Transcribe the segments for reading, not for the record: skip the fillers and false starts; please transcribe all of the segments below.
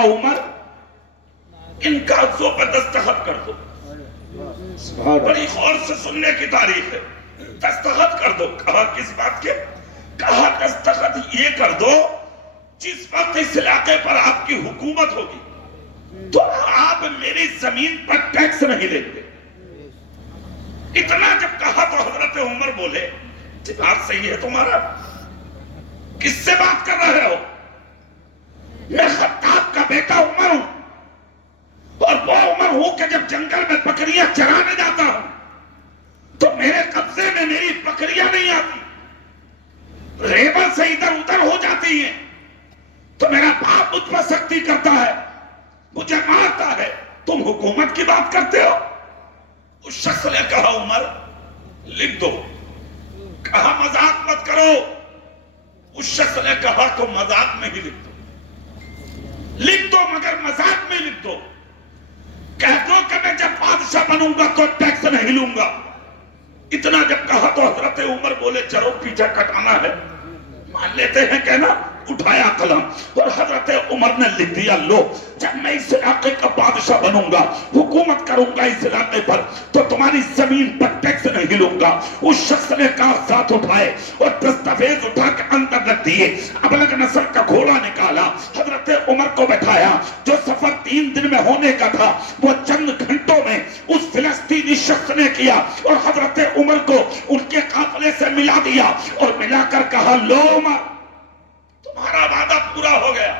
کہا عمر ان کاغذوں پر دستخط کر دو. بڑی غور سے سننے کی تاریخ ہے. دستخط کر دو. کہا کس بات کے؟ کہا دستخط یہ کر دو جس وقت اس علاقے پر آپ کی حکومت ہوگی تو آپ میری زمین پر ٹیکس نہیں لیں گے. اتنا جب کہا تو حضرت عمر بولے بات صحیح ہے تمہارا، کس سے بات کر رہے ہو؟ میں خطاب کا بیٹا عمر ہوں، اور وہ عمر ہوں کہ جب جنگل میں بکریاں چرانے جاتا ہوں تو میرے قبضے میں میری بکریاں نہیں آتی، ریبر سے ادھر ادھر ہو جاتی ہیں تو میرا باپ مجھ پر سختی کرتا ہے، مجھے مارتا ہے. تم حکومت کی بات کرتے ہو؟ اس شخص نے کہا عمر لکھ دو. کہا مذاق مت کرو. اس شخص نے کہا تو مذاق میں ہی لکھ دو، لکھ دو مگر مذاق میں لکھ دو. کہہ دو کہ میں جب بادشاہ بنوں گا تو ٹیکس نہیں لوں گا. اتنا جب کہا تو حضرت عمر بولے چلو پیچھے کٹانا ہے، مان لیتے ہیں کہنا. اٹھایا قلم اور حضرت عمر نے لکھ دیا لو جب میں اس علاقے کا بادشاہ بنوں گا، حکومت کروں گا اس علاقے پر، تو تمہاری زمین پر ٹیکس نہیں لوں گا. اس شخص نے کاغذات اٹھائے اور دستاویز اٹھا کے اندر رکھ دیے. ابلغ نسل کا گھوڑا نکالا، حضرت عمر کو بٹھایا. جو سفر 3 دن میں ہونے کا تھا وہ چند گھنٹوں میں اس فلسطینی شخص نے کیا اور حضرت عمر کو ان کے قافلے سے ملا دیا اور ملا کر کہا لو عمر تمہارا وعدہ پورا ہو گیا.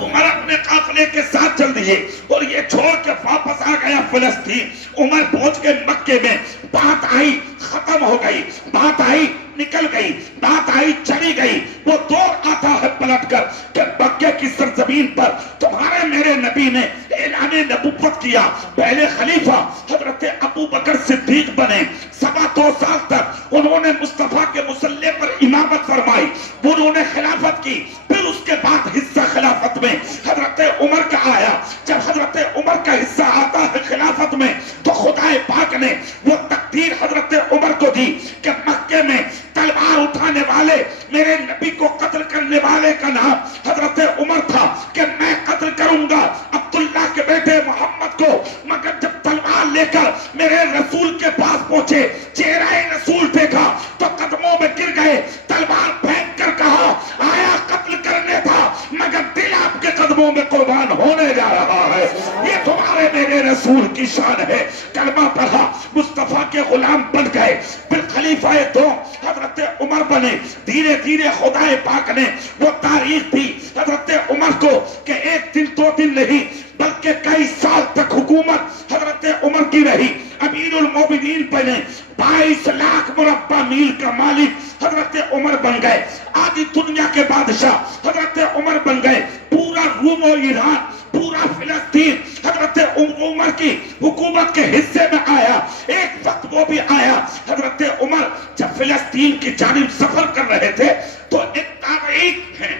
عمر اپنے قافلے کے ساتھ چل دیے اور یہ چھوڑ کے واپس آ گیا فلسطین. عمر پہنچ کے مکے میں. بات آئی ختم ہو گئی، بات آئی نکل گئی، بات آئی چلی گئی. وہ دور آتا ہے پلٹ کر کہ مکے کی سرزمین پر تمہارے میرے نبی نے اعلان نبوت کیا. پہلے خلیفہ حضرت ابو بکر صدیق بنے. 2.25 سال تک انہوں نے مصطفیٰ کے مصلی پر امامت فرمائی، انہوں نے خلافت کی. پھر اس کے بعد حصہ خلافت میں حضرت عمر کا آیا. جب حضرت عمر کا حصہ آتا ہے خلافت میں تو خدا پاک نے وہ تقدیر حضرت عمر کو دی کہ مکے میں تلوار اٹھانے والے میرے نبی کو قتل کرنے والے کا نام حضرت عمر تھا کہ میں قتل کروں گا عبداللہ کے بیٹے محمد کو. مگر جب تلوار لے کر میرے رسول کے پاس پہنچے، چہرہ رسول دیکھا تو قدموں میں گر گئے. تلوار پھینک کر کہا آیا قتل کرنے تھا مگر دل آپ کے قدموں میں قربان ہونے جا رہا ہے. یہ تمہارے میرے رسول کی شان ہے. کلمہ پڑھا، مصطفیٰ کے غلام بن گئے. پھر خلیفہ دو حضرت عمر بنے. دھیرے دھیرے خدا پاک نے وہ تاریخ دی حضرت عمر کو کہ 1 دن 2 دن نہیں بلکہ کئی سال تک حکومت حضرت عمر کی رہی. امیر المومنین بنے. 22 لاکھ مربع میل کا مالک حضرت عمر بن گئے. آدھی دنیا کے بادشاہ حضرت عمر بن گئے. پورا روم و ایران، پورا فلسطین حضرت عمر کی حکومت کے حصے میں آیا. ایک وقت وہ بھی آیا حضرت عمر جب فلسطین کی جانب سفر کر رہے تھے تو ایک تابعی ہیں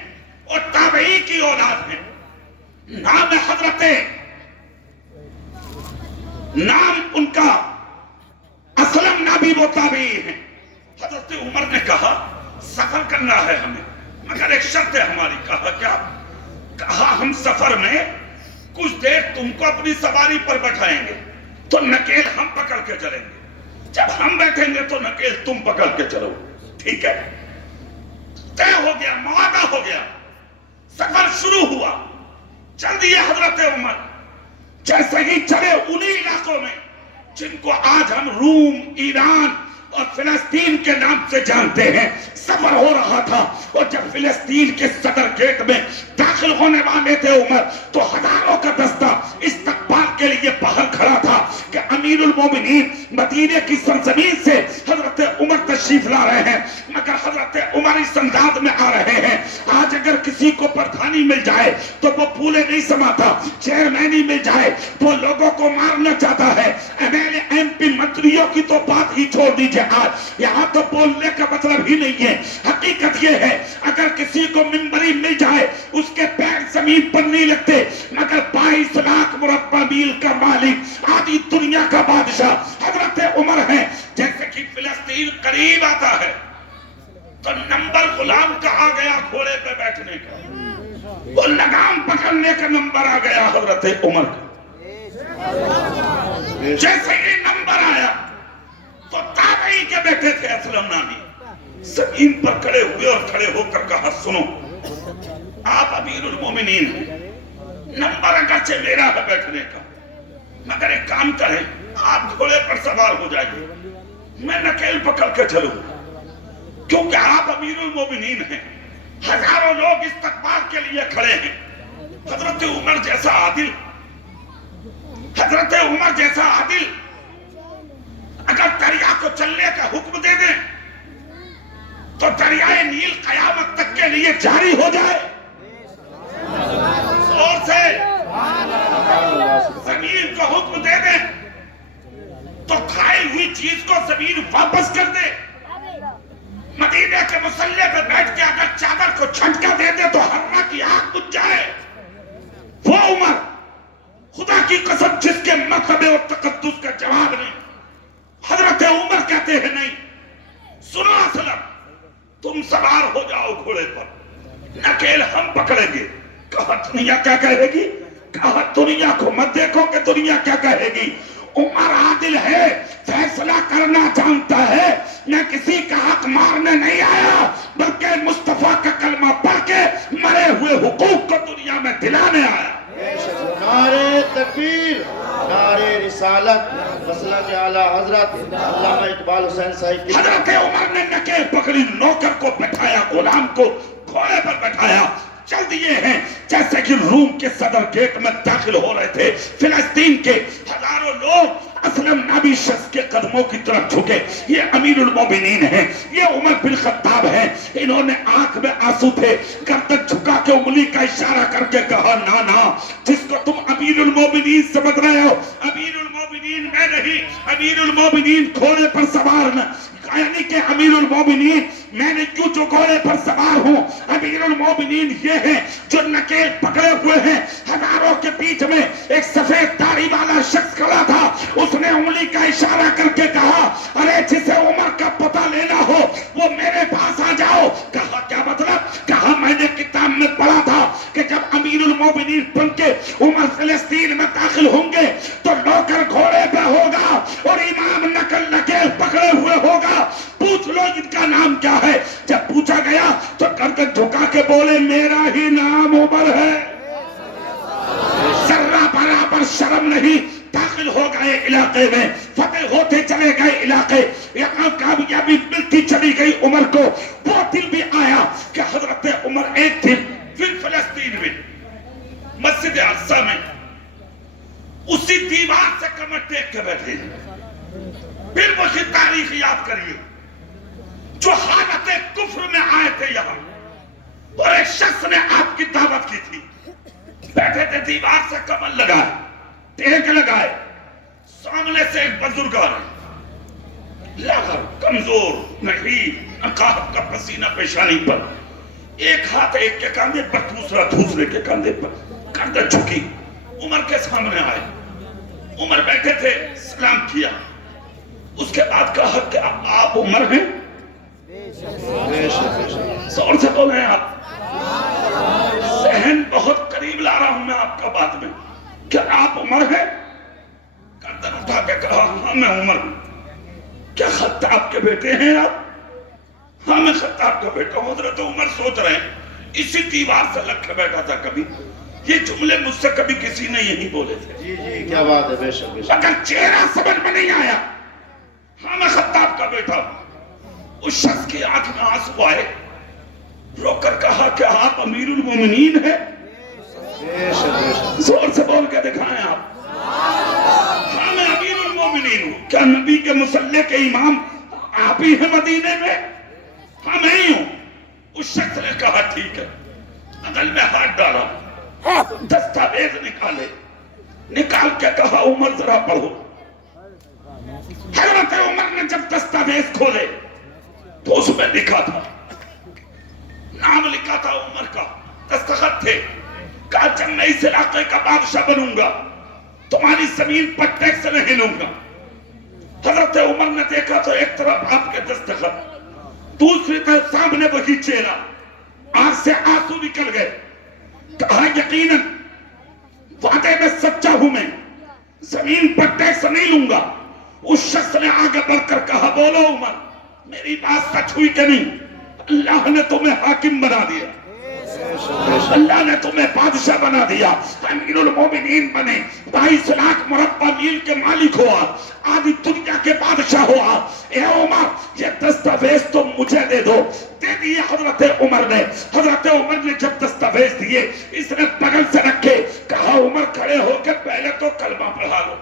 اور تابعی کی اولاد ہے، نام حضرت، نام ان کا اسلم نبی وہ تابعی ہیں. حضرت عمر نے کہا سفر کرنا ہے ہمیں مگر ایک شرط ہے ہماری. کہا کیا؟ کہا ہم سفر میں کچھ دیر تم کو اپنی سواری پر بٹھائیں گے تو نکیل ہم پکڑ کے چلیں گے، جب ہم بیٹھیں گے تو نکیل تم پکڑ کے چلو. ٹھیک ہے، طے ہو گیا، معاہدہ ہو گیا. سفر شروع ہوا. چل دیے حضرت عمر. جیسے ہی چلے انہی علاقوں میں جن کو آج ہم روم، ایران اور فلسطین کے نام سے جانتے ہیں، سفر ہو رہا تھا. اور جب فلسطین کے صدر گیٹ میں داخل ہونے والے تھے عمر تو ہزاروں کا دستہ استقبال کے لیے باہر کھڑا تھا کہ امیر المومنین مدینے کی سرزمین سے حضرت عمر تشریف لا رہے ہیں. مگر حضرت عمر اس انداز میں آ رہے ہیں. آج اگر کسی کو پردھانی مل جائے تو وہ پھولے نہیں سماتا، چیئرمینی مل جائے تو لوگوں کو مارنا چاہتا ہے. MP منتریوں کی تو بات ہی چھوڑ دیجئے. آج یہاں تو بولنے کا مطلب ہی نہیں ہے. حقیقت یہ ہے اگر کسی کو ممبری مل جائے اس کے پیر زمین پر نہیں لگتے. مگر 22 لاکھ مربع میل کا مالک، آدھی دنیا کا بادشاہ حضرت عمر ہیں. جیسے کہ فلسطین قریب آتا ہے تو نمبر غلام کا آ گیا گھوڑے پہ بیٹھنے کا. وہ لگام کرنے کا نمبر آ گیا حضرت عمر کا. جیسے ہی نمبر آیا تو تابعی کے بیٹے تھے اسلم نامی, زمین پر کھڑے ہوئے اور کھڑے ہو کر کہا سنو, آپ امیر المومنین ہیں, نمبر اگرچہ میرا ہے بیٹھنے کا, مگر ایک کام کریں, آپ گھوڑے پر سوار ہو جائیے, میں نکیل پکڑ کے چلوں, کیونکہ آپ امیر المومنین ہیں, ہزاروں لوگ استقبال کے لیے کھڑے ہیں. حضرت عمر جیسا عادل, حضرت عمر جیسا عادل اگر دریا کو چلنے کا حکم دے دیں تو دریائے نیل قیامت تک کے لیے جاری ہو جائے. اور سے زمین کو حکم دے دیں تو کھائی ہوئی چیز کو زمین واپس کر دے. مدینے کے مسلح پہ بیٹھ کے اگر چادر کو جھٹکا دے دے تو ہرنا کی آنکھ بجھ جائے. وہ عمر, خدا کی قسم, جس کے مرتبے اور تقدس کا جواب نہیں. حضرت عمر کہتے ہیں نہیں, سنو اسلم, تم سوار ہو جاؤ گھوڑے پر, نکیل ہم پکڑیں گے. کہا دنیا کیا کہے گی, کہا دنیا کو مت دیکھو کہ دنیا کیا کہے گی. عمر عادل ہے, فیصلہ کرنا جانتا ہے, نہ کسی کا حق مارنے نہیں آیا بلکہ مصطفیٰ کا کلمہ پڑھ کے مرے ہوئے حقوق کو دنیا میں دلانے آیا. نعرہ تکبیر, نعرہ رسالت, مسلک اعلیٰ حضرت علامہ اقبال حسین صاحب کی. حضرت عمر نے نکیل پکڑی, نوکر کو بٹھایا, غلام کو گھوڑے پر بٹھایا, چل دیے ہیں جیسے کہ روم کے صدر گیٹ میں داخل ہو رہے تھے. فلسطین کے ہزاروں لوگ اسلم نبی شخص کے قدموں کی طرف جھکے. یہ امیر المومنین ہیں, یہ عمر بن خطاب ہیں. انہوں نے آنکھ میں آنسو تھے, گردن جھکا کے انگلی کا اشارہ کر کے کہا نا, جس کو تم امیر المومنین سمجھ رہے ہو, امیر المومنین میں نہیں, امیر المومنین گھوڑے پر سوار نہ, یعنی کہ امیر المومنین میں نے کیوں جو گھوڑے پر سوار ہوں. امیر المومنین یہ ہیں جو نکیل پکڑے ہوئے ہیں. ہزاروں کے بیچ میں ایک سفید داڑھی والا شخص کھڑا تھا, اس نے انگلی کا اشارہ کر کے کہا ارے جسے عمر کا پتہ لینا ہو وہ میرے پاس آ جاؤ. کہا کیا مطلب, کہا میں نے کتاب میں پڑھا تھا کہ جب امیر المومنین بن کے عمر فلسطین میں داخل ہوں گے تو نوکر گھوڑے پہ ہوگا اور امام نکیل پکڑے ہوئے ہوگا, پوچھ لو ان کا نام کیا ہے. جب پوچھا گیا تو گردن جھکا کے بولے میرا ہی نام عمر ہے. ذرہ برابر شرم نہیں, داخل ہو گئے علاقے میں, فتح ہوتے چلے گئے علاقے, یہاں کامیابی ملتی چلی گئی عمر کو. وہ دل بھی آیا کہ حضرت عمر ایک دن پھر فلسطین میں مسجد اقصی میں اسی دیوار سے کمر ٹیک کے بیٹھے. پھر وہی تاریخ یاد کریے جو حالت کفر میں آئے تھے یہاں, اور ایک شخص نے آپ کی دعوت کی تھی. بیٹھے تھے, دیوار سے کمر لگائے, ٹیک لگائے, سامنے سے ایک بزرگ آ رہے, لاغر, کمزور, نہیں, نقاہت کا پسینہ پیشانی پر, ایک ہاتھ ایک کے کاندھے پر, دوسرے کے کاندھے پر, گردن جھکی. عمر کے سامنے آئے, عمر بیٹھے تھے, سلام کیا. اس کے بعد کہا کہ آپ عمر ہیں؟ زور سے بولے ہیں آپ, ذہن بہت قریب لا رہا ہوں میں آپ کا بات میں, کیا آپ عمر ہیں؟ گردن اٹھا کے کہا ہاں میں عمر ہوں. کیا خطاب کے بیٹے ہیں آپ؟ ہاں میں خطاب کا بیٹا ہوں. حضرت عمر سوچ رہے ہیں اسی دیوار سے لگ کے بیٹھا تھا کبھی, یہ جملے مجھ سے کبھی کسی نے یہی بولے تھے. جی کیا بات ہے, بے شک. اگر چہرہ سمجھ میں نہیں آیا, ہاں میں خطاب کا بیٹا ہوں. اس شخص کی آنکھ میں آنسو آئے, رو کر کہا کہ آپ امیر المومنین ہیں؟ زور سے بول کے دکھائیں آپ. ہاں میں امیر المومنین ہوں. کیا نبی کے مسلح کے امام آپ ہی ہیں مدینے میں؟ ہاں میں ہی ہوں. اس شخص نے کہا ٹھیک ہے. بغل میں ہاتھ ڈالا, دستاویز نکالے, نکال کے کہا عمر ذرا پڑھو. حضرت عمر نے جب دستاویز کھولے تو اس میں لکھا تھا, نام لکھا تھا عمر کا, دستخط تھے. کہا جب میں اس علاقے کا بادشاہ بنوں گا تمہاری زمین پر ٹیکس نہیں لوں گا. حضرت عمر نے دیکھا تو ایک طرف آپ کے دستخط, دوسری طرف سامنے وہی چہرہ, آنکھ سے آنسو نکل گئے. کہا یقیناً شخص نہیں لوں گا. اس شخص نے آگے بڑھ کر کہا بولو عمر میری بات سچ ہوئی کہ نہیں؟ اللہ نے تمہیں حاکم بنا دیا, اللہ نے تمہیں بادشاہ بنا دیا, امیر المومنین بنے, 22 لاکھ مربع میل کے مالک ہوا, آدھی دنیا کے بادشاہ ہوا. اے عمر یہ دستاویز تم مجھے دے دو. دے دیے حضرت عمر نے. حضرت عمر نے جب دستاویز دیے اس نے بغل سے رکھے, کہا عمر کھڑے ہو کے پہلے تو کلمہ پڑھا لو.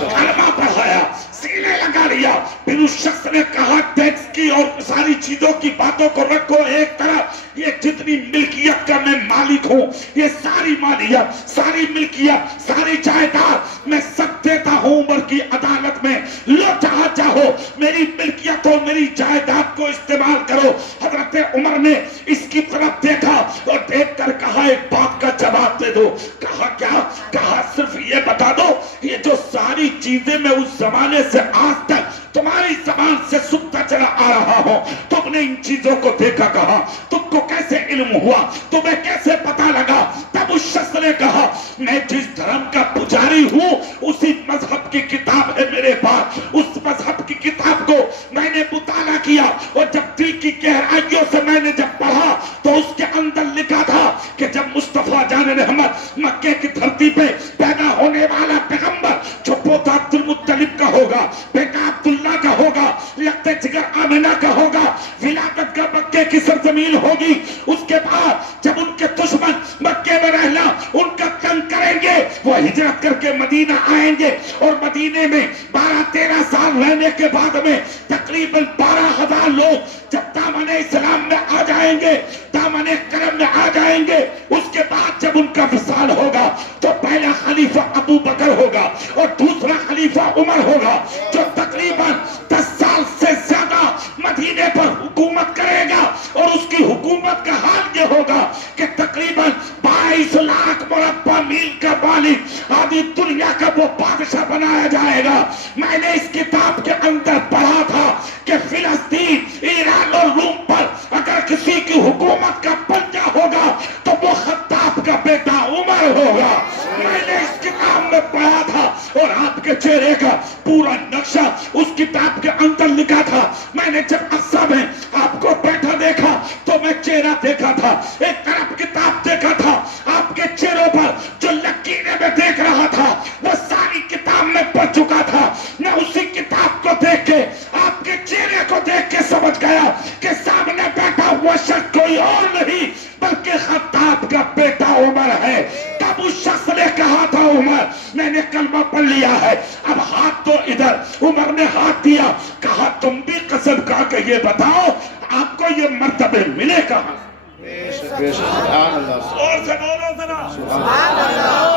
کلمہ پڑھایا, سینے لگا لیا. پھر اس شخص نے کہا ٹیکس کی اور ساری چیزوں کی باتوں کو رکھو ایک طرف, یہ جتنی ملکیت کا میں مالک ہوں یہ ساری مالیت, ساری ملکیت, ساری جائیداد میں سب دیتا ہوں عمر کی عدالت میں. لو جہاں چاہو میری ملکیت اور میری جائیداد کو استعمال کرو. حضرت عمر نے اس کی طرف دیکھا اور دیکھ کر کہا ایک بات کا جواب دے دو. کہا کیا؟ کہا صرف یہ بتا دو یہ جو ساری چیزیں میں اس زمانے سے آج تک تمہاری زبان سے سنتا چلا آ رہا ہوں, تم نے ان چیزوں کو دیکھا کہا؟ تم کو کیسے علم ہوا؟ تمہیں کیسے پتا لگا؟ تب اس شخص نے کہا میں جس دھرم کا پجاری ہوں اسی مذہب کی کتاب ہے میرے پاس. اس مذہب کی کتاب کو میں نے مطالعہ کیا اور جب دل کی گہرائیوں سے میں نے جب پڑھا تو اس کے اندر لکھا تھا کہ جب مصطفیٰ جان رحمت مکے کی دھرتی پہ پیدا ہونے والا پیغمبر جو پوتا عبد المطلب کا ہوگا, بیٹا عبداللہ کا ہوگا, لگتے جگر آمنہ کا ہوگا, ولادت کا مکے کی سرزمین ہوگی. اس کے بعد جب ان کے دشمن مکے میں رہنا ان کا تنگ کریں گے وہ ہجرت کر کے مدینہ آئیں گے اور مدینے میں 12-13 سال رہنے کے بعد میں تقریباً 12,000 لوگ جب دامن اسلام میں آ جائیں گے, دامن کرم میں آ جائیں گے. اس کے بعد جب ان کا وصال ہوگا تو پہلا خلیفہ ابو بکر ہوگا اور دوسرا خلیفہ عمر ہوگا جو تقریباً 10 سال سے زیادہ مدینے پر حکومت کرے گا. اور اس کی حکومت کا حال یہ ہوگا کہ تقریباً 22 لاکھ مربع میل کا مالک آدھی دنیا کا وہ بادشاہ بنایا جائے گا. میں نے اس کتاب کے اندر پڑھا تھا کہ فلسطین, ایران اور روم پر اگر کسی کی حکومت کا پنجہ ہوگا تو وہ خطاب کا بیٹا عمر ہوگا. میں نے اس کتاب میں پڑھا تھا اور آپ کے چہرے کا پورا نقشہ اس کتاب کے اندر لکھا تھا. میں نے جب اقصی میں آپ کو بیٹھا دیکھا تو میں چہرہ دیکھا تھا, ایک طرف کتاب دیکھا تھا, آپ کے چہروں پر جو لکیریں میں دیکھ رہا تھا وہ ساری کتاب میں پڑھ چکا تھا. میں اسی کتاب کو دیکھ کے آپ کے چہرے کو دیکھ کے سمجھ گیا کہ سامنے بیٹھا ہوا شخص کوئی اور نہیں بلکہ خطاب کا بیٹا عمر ہے. تب اس شخص نے کہا تھا عمر میں نے کلمہ پڑھ لیا ہے, اب ہاتھ تو ادھر. عمر نے ہاتھ دیا, کہا تم بھی قسم کھا کے یہ بتاؤ آپ کو یہ مرتبے ملے کہاں؟ اور سے بولو ذرا,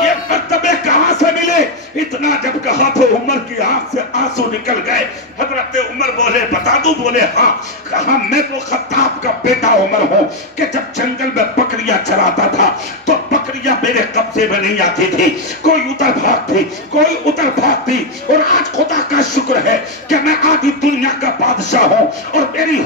یہ مرتبے کہاں سے ملے؟ اتنا جب کہا تو عمر کی آنکھ سے آنسو نکل گئے. حضرت عمر بولے بتا دوں؟ بولے ہاں. کہا میں وہ خطاب کا بیٹا عمر ہوں کہ جب جنگل میں بکریاں چراتا تھا تو بکریاں میرے قبضے میں نہیں آتی تھی, کوئی ادھر بھاگتی کوئی ادھر بھاگتی. اور آج خدا کا شکر ہے کہ میں آدھی دنیا کا بادشاہ ہوں اور میری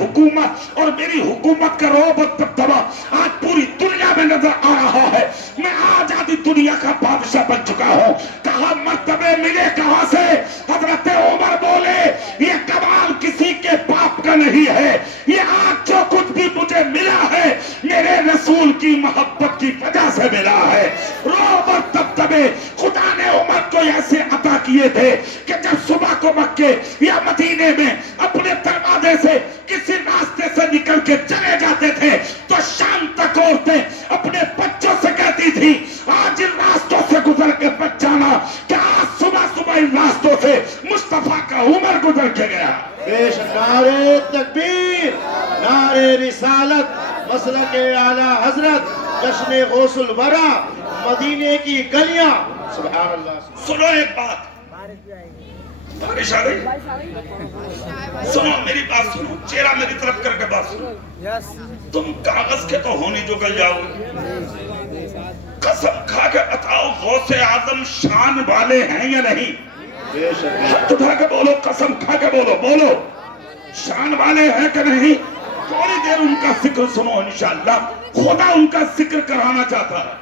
حکومت کا رعب اور دبدبہ آج پوری دنیا میں نظر آ رہا ہے. میں آج آدھی دنیا کا بادشاہ بن چکا ہوں. کہا مرتبے ملے کہاں سے؟ حضرت عمر بولے یہ کمال کسی کے باپ کا نہیں ہے, یہ آج جو کچھ بھی مجھے ملا ہے میرے رسول کی محبت کی وجہ سے ملا ہے. رعب اور دبدبے خدا نے عمر کو ایسے عطا کیے تھے کہ جب صبح کو مکے یا مدینے میں اپنے دروازے سے کسی راستے سے نکل کے چلے جاتے تھے تو شام تک عورتیں اپنے بچوں سے کہتی تھی آج ان راستوں سے گزر کے بچ جانا کہ آج صبح صبح ان راستوں سے مصطفیٰ کا عمر گزر کے گیا. بے شک نعرے تکبیر, نعرے رسالت, مسلک اعلیٰ حضرت, جشن غوث الورا, مدینے کی گلیاں. سبحان اللہ. سنو ایک بات, بارش آ گئی, سنو میری بات سنو, چہرہ میری طرف کر کے بات سنو. تم کاغذ کے تو ہونی جو گل جاؤ گے. قسم کھا کے بتاؤ غوث اعظم شان والے ہیں یا نہیں؟ ہاتھ اٹھا کے بولو, قسم کھا کے بولو, بولو شان والے ہیں کہ نہیں؟ تھوڑی دیر ان کا ذکر سنو, انشاءاللہ خدا ان کا ذکر کرانا چاہتا ہے.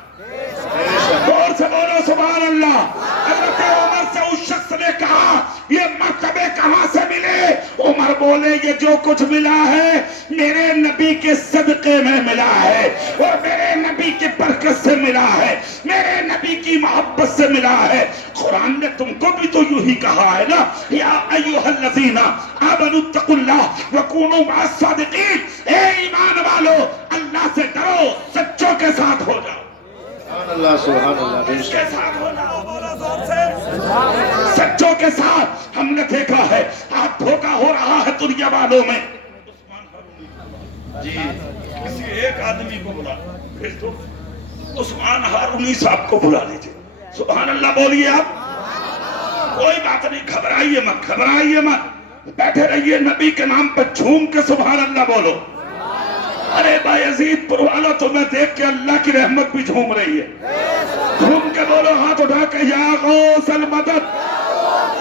اور سے بولو سبحان اللہ. حضرت عمر سے اس شخص نے کہا یہ مرتبے کہاں سے ملے؟ عمر بولے یہ جو کچھ ملا ہے میرے نبی کے صدقے میں ملا ہے اور میرے نبی کی برکت سے ملا ہے, میرے نبی کی محبت سے ملا ہے. قرآن نے تم کو بھی تو یوں ہی کہا ہے نا, یا ایھا الذین آمنوا اتقوا اللہ وکونوا مع الصادقین, اے ایمان والو اللہ سے ڈرو, سچوں کے ساتھ ہو جاؤ. سبحان اللہ سبحان اللہ. اس کے ساتھ ہو جاؤ, بولا زور سے, سچوں کے ساتھ. ہم نے دیکھا ہے آج دھوکہ ہو رہا ہے دنیا والوں میں. جی کسی ایک آدمی کو بلا بھیج دو, عثمان ہارونی صاحب کو بلا لیجیے. سبحان اللہ بولیے آپ. کوئی بات نہیں, گھبرائیے مت, گھبرائیے مت, بیٹھے رہیے, نبی کے نام پر جھوم کے سبحان اللہ بولو. ارے بایزید پر والو تمہیں دیکھ کے اللہ کی رحمت بھی جھوم رہی ہے. جھوم کے بولو, ہاتھ اٹھا کے, یا غوث المدد.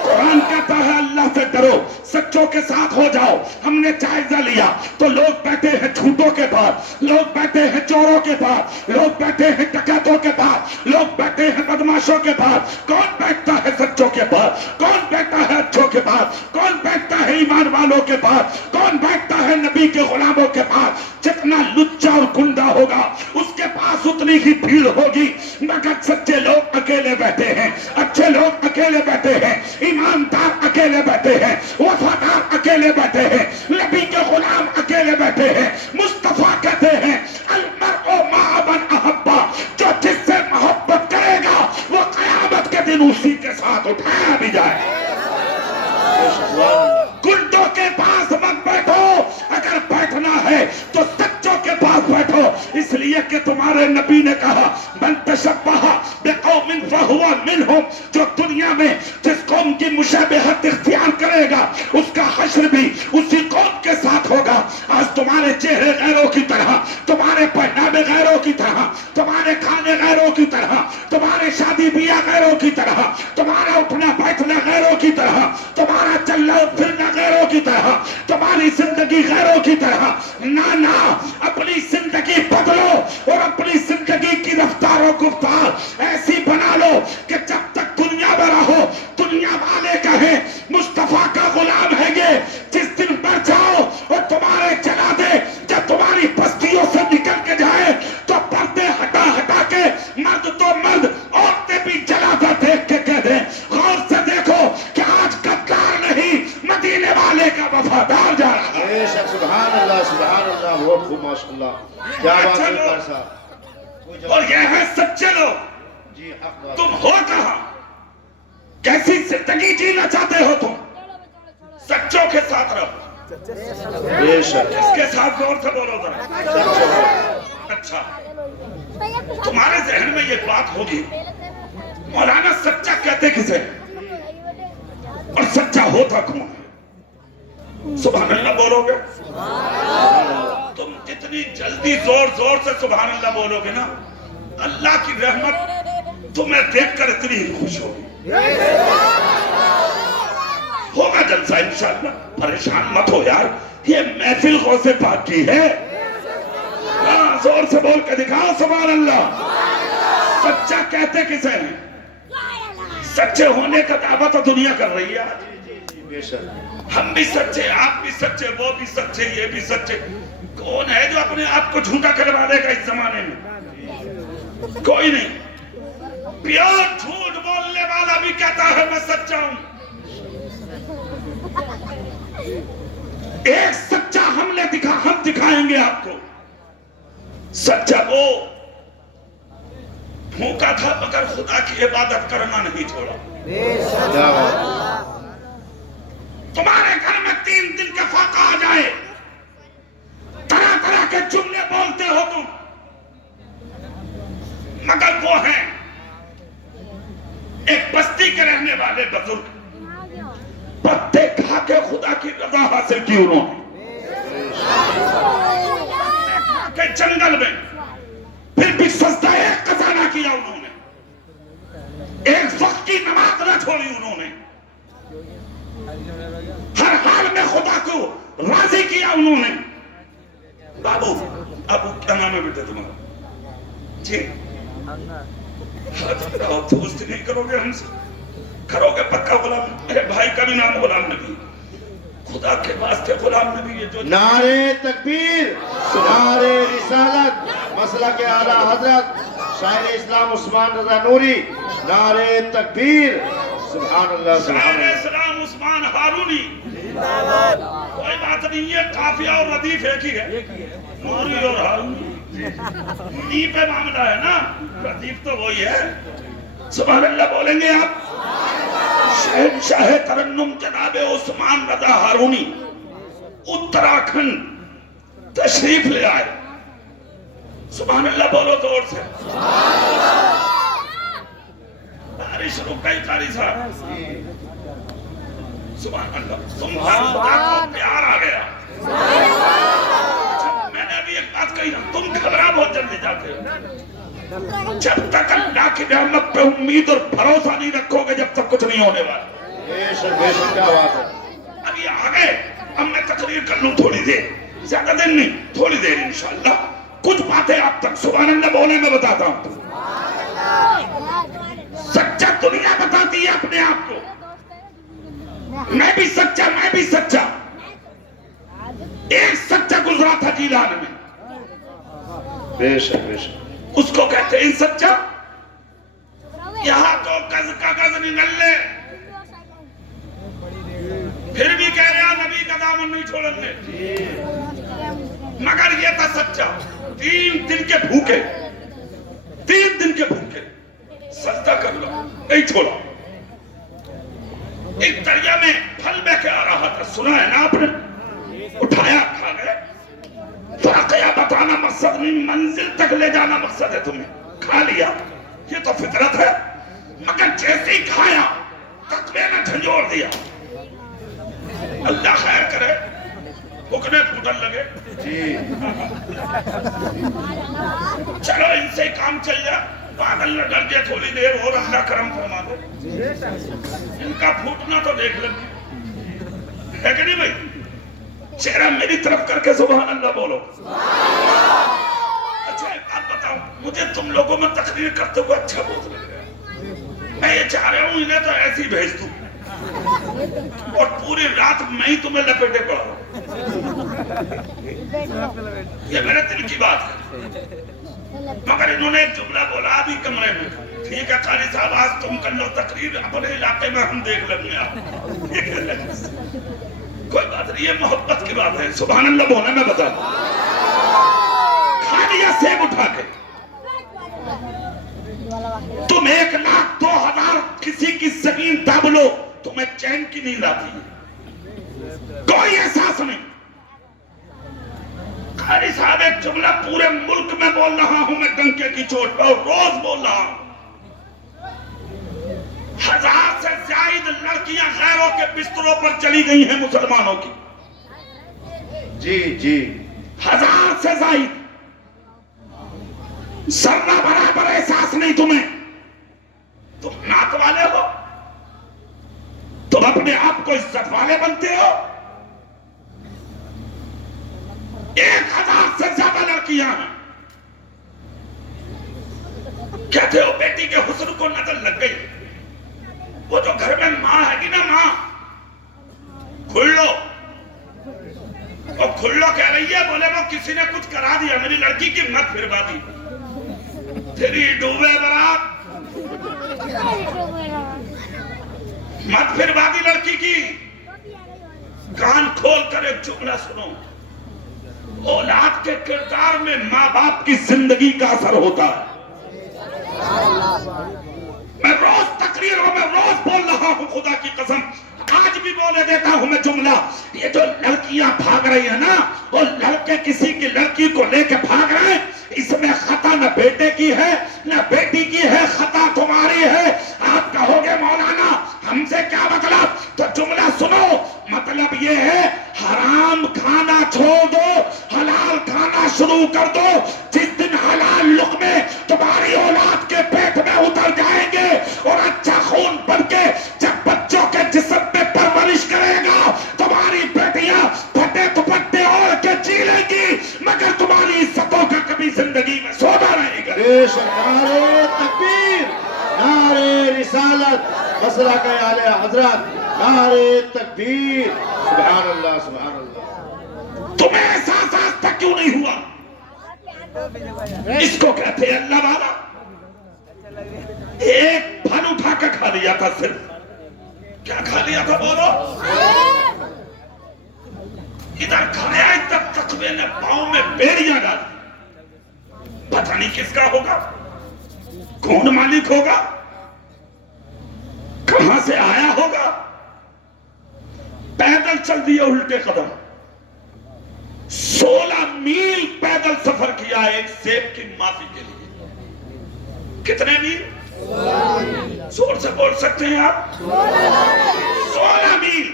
قرآن کہتا ہے اللہ سے ڈرو, سچوں کے ساتھ ہو جاؤ. ہم نے جائزہ لیا تو لوگ بیٹھے ہیں جھوٹوں کے پاس, لوگ بیٹھے ہیں چوروں کے پاس, لوگ بیٹھے ہیں ڈکیتوں کے پاس, لوگ بیٹھے ہیں بدماشوں کے پاس. کون بیٹھتا ہے سچوں کے پاس؟ کون بیٹھتا ہے اچھوں کے پاس؟ کون بیٹھتا ہے ایمان والوں کے پاس؟ کون بیٹھتا ہے نبی کے غلاموں کے پاس؟ جتنا لچا اور گنڈا ہوگا اس کے پاس اتنی ہی بھیڑ ہوگی, مگر سچے لوگ اکیلے بیٹھے ہیں, اچھے لوگ اکیلے بیٹھے ہیں, ایماندار اکیلے بیٹھے ہیں, وفادار اکیلے بیٹھے ہیں, نبی کے غلام اکیلے بیٹھے ہیں. مصطفیٰ کہتے ہیں المرء مع من احبا, جو جس سے محبت کرے گا وہ قیامت کے دن اسی کے ساتھ اٹھایا بھی جائے. گنڈوں کے پاس مت بیٹھو, اگر بیٹھنا ہے تو سچوں کے پاس بیٹھو. اس لیے کہ تمہارے نبی نے کہا من تشبہ بقوم فہو منہم, جو دنیا میں جس قوم کی مشابہت اختیار کرے گا اس کا حشر بھی اسی قوم کے ساتھ ہوگا. آج تمہارے چہرے غیروں کی طرح, تمہارے پہناوے غیروں کی طرح, تمہارے کھانے غیروں کی طرح, تمہارے شادی بیاہ غیروں کی طرح, تمہارا اٹھنا بیٹھنا غیروں کی طرح, تمہارا چلنا پھرنا غیروں کی طرح, تمہاری زندگی غیروں کی طرح. نہ, اپنی زندگی بدلو اور اپنی زندگی کی رفتار و گفتار ایسی بنا لو کہ جب تک دنیا میں رہو دنیا والے کہیں مصطفیٰ کا غلام ہے یہ. جس دن پر جاؤ اور تمہارے چلا دے, جب تمہاری بستیوں سے نکل کے جائے تو پردے ہٹا ہٹا کے, مرد تو مرد, عورتیں بھی جلا کر دیکھ کے کہہ دیں غور سے دیکھو کہ آج غدار نہیں مدینے والے کا وفادار جا رہا ہے. بے شک سبحان اللہ سبحان اللہ. بہت خوب ماشاءاللہ, کیا بات ہے اقبال صاحب. اور یہ ہے سچے لوگ. جی حق بات. تم ہو کہاں, کیسی زندگی جینا چاہتے ہو تم؟ سچوں کے ساتھ رہو. بے شک اس کے ساتھ غور سے بولو ذرا. اچھا, تمہارے ذہن میں یہ بات ہوگی مولانا سچا کہتے کسے اور سچا ہوتا کون ہے؟ سبحان اللہ بولو گے؟ تم جتنی جلدی زور زور سے سبحان اللہ بولو گے نا, اللہ کی رحمت تمہیں دیکھ کر اتنی ہی خوش ہوگی. ہوگا جلسہ انشاءاللہ, پریشان مت ہو یار, یہ محفل غوث پاک کی ہے. ہاں, زور سے بول کے دکھاؤ سبحان اللہ. سچا کہتے کسے ہیں؟ سچے ہونے کا دعویٰ تو دنیا کر رہی ہے. بے شک ہم بھی سچے, آپ بھی سچے, وہ بھی سچے, یہ بھی سچے. کون ہے جو اپنے آپ کو جھوٹا کروا دے گا اس زمانے میں؟ کوئی نہیں. پیور جھوٹ بولنے والا بھی کہتا ہے میں سچا ہوں. ایک سچا ہم دکھائیں گے آپ کو. سچا وہ بھوکا تھا مگر خدا کی عبادت کرنا نہیں چھوڑا. کیا بات. تمہارے گھر میں 3 دن کا فاقہ آ جائے, طرح طرح کے جملے بولتے ہو تم, مگر وہ ہیں ایک بستی کے رہنے والے بزرگ, پتے کھا کے خدا کی رضا حاصل کی انہوں نے. کہ جنگل میں پھر بھی سجدہ ایک قضا نہ کیا انہوں نے, ایک وقت کی نماز نہ چھوڑی انہوں نے, ہر حال میں خدا کو راضی کیا انہوں نے. ابو کیا نام ہے بیٹے تمہارا؟ جی ہاتھ ملاؤ، دوستی نہیں کرو گے ہم سے؟ کرو گے پکا غلام؟ میرے بھائی کا بھی نام غلام نبی، خدا کے واسطے غلام نبی یہ جو نعرے تکبیر، نعرے رسالت، مسلک اعلیٰ حضرت شاعر اسلام عثمان رضا نوری، نعرے تکبیر، سبحان اللہ سبحان شاعر اللہ۔ اسلام عثمان ہارونی، کوئی بات نہیں ہے، قافیہ اور ردیف ایک ہی ہے، نوری اور ہارونی نی پہ معاملہ ہے نا، ردیف تو وہی ہے۔ سبحان اللہ بولیں گے آپ؟ شہنشاہ ترنم جناب عثمان رضا ہارونی اتراکھنڈ تشریف لے آئے۔ سبحان اللہ بولو زور سے۔ بارش رک گئی قاری صاحب، سبحان اللہ، تم خدا کو پیار آ گیا۔ میں نے ابھی ایک بات کہی نا، تم گھبرا بہت جلدی جاتے ہو۔ جب تک اللہ کی رحمت پہ امید اور بھروسہ نہیں رکھو گے، جب تک کچھ نہیں ہونے والا۔ بے شک کیا بات ہے۔ ابھی آگے اب میں تقریر کر لوں تھوڑی دیر، زیادہ دیر نہیں، تھوڑی دیر انشاءاللہ کچھ باتیں آپ تک سبحان اللہ بولے میں بتاتا ہوں۔ سچا دنیا بتاتی ہے اپنے آپ کو، میں بھی سچا، میں بھی سچا۔ ایک سچا گزرا تھا جیلان میں، بے شک بے شک۔ اس کو کہتے ہیں سچا، یہاں تو گز کا گز نگل لے، پھر بھی کہہ رہا نبی کا دامن نہیں چھوڑیں گے، مگر یہ تھا سچا۔ 3 دن کے بھوکے، 3 دن کے بھوکے، سجدہ کر لو، نہیں چھوڑا۔ ایک دریا میں پھل بہ کے آ رہا تھا، سنا ہے نا آپ نے، اٹھایا کھا گئے۔ واقعہ بتانا مقصد نہیں، منزل تک لے جانا مقصد ہے تمہیں۔ کھا لیا، یہ تو فطرت ہے، مگر جیسے ہی کھایا تقوی نے جھنجھوڑ دیا۔ اللہ خیر کرے، بکنے پھوٹن لگے، چلو ان سے کام چل جا، پاگل نہ ڈر گئے تھوڑی دیر اور اللہ کرم فرما دے، ان کا پھوٹنا تو دیکھ لیں، ہے کہ نہیں بھائی؟ چہرہ میری طرف کر کے سبحان اللہ بولو۔ اچھا ایک بات بتاؤ، مجھے تم لوگوں میں تقریر کرتے ہوئے اچھا بہت لگ رہا ہے، میں یہ چاہ رہا ہوں انہیں تو ایسے ہی بھیج دوں اور پوری رات میں ہی تمہیں لپیٹے پڑا ہوں، یہ میرے دل کی بات ہے۔ مگر انہوں نے ایک جملہ بولا ابھی کمرے میں، ٹھیک ہے قاری صاحب آج تم کر لو تقریر، اپنے علاقے میں ہم دیکھ لیں گے آپ، کوئی بات نہیں، یہ محبت کی بات ہے۔ سبحان اللہ بولنا میں بتا دوں، کھا لیا سیب اٹھا کے، تم 1,02,000 کسی کی زمین دب لو، تمہیں چین کی نیند آتی ہے، کوئی احساس نہیں۔ قاری صاحب ایک جملہ پورے ملک میں بول رہا ہوں میں ڈنکے کی چوٹ پہ، اور روز بول رہا ہوں، 1000 سے زائد لڑکیاں غیروں کے بستروں پر چلی گئی ہیں مسلمانوں کی، جی جی، 1000 سے زائد، ذرہ برابر احساس نہیں تمہیں، تم نعت والے ہو، تم اپنے آپ کو عزت والے بنتے ہو، 1000 سے زیادہ لڑکیاں ہیں، کہتے ہو بیٹی کے حسن کو نظر لگ گئی، وہ جو گھر میں ماں ہے گی نا، ماں کھلو، وہ کھلو کہہ رہی ہے، بولے وہ کسی نے کچھ کرا دیا، میری لڑکی کی مت پھروا دی، تیری ڈوبے برات، مت پھروا دی لڑکی کی۔ کان کھول کر ایک جملہ سنو، اولاد کے کردار میں ماں باپ کی زندگی کا اثر ہوتا ہے۔ میں روز تقریروں میں روز بول رہا ہوں، خدا کی قسم آج بھی بولے دیتا ہوں میں جملہ، یہ جو لڑکیاں بھاگ رہی ہیں نا، اور لڑکے کسی کی لڑکی کو لے کے بھاگ رہے ہیں، اس میں خطا نہ بیٹے کی ہے نہ بیٹی کی ہے، خطا تمہاری ہے۔ آپ کہو گے مولانا ہم سے کیا مطلب، تو جملہ سنو، مطلب یہ ہے حرام کھانا چھوڑ دو، حلال کھانا شروع کر دو، جس دن حلال لقمے تمہاری اولاد کے پیٹ میں اتر جائیں گے اور اچھا خون بن کے جب بچوں کے جسم پہ پرورش کرے گا، تمہاری بیٹیاں پھٹے دوپٹے اوڑھ کے جی لیں گی، مگر تمہاری عزتوں کا کبھی زندگی میں سودا رہے گا۔ بے شک، تکبیر، نعرہ رسالت مسلک اعلی حضرت، نعرہ تکبیر، سبحان اللہ سبحان اللہ۔ تمہیں احساس آج تک کیوں نہیں ہوا؟ اس کو کہتے ہیں اللہ والا۔ ایک پھل اٹھا کے کھا لیا تھا، صرف کیا کھا لیا تھا بولو؟ ادھر کھایا، ادھر تقوی نے پاؤں میں بیڑیاں ڈالی۔ پتہ نہیں کس کا ہوگا، کون مالک ہوگا، کہاں سے آیا ہوگا۔ پیدل چل دیا الٹے قدم، 16 میل پیدل سفر کیا ایک سیب کی معافی کے لیے۔ کتنے میل؟ زور سے بول سکتے ہیں آپ؟ 16 میل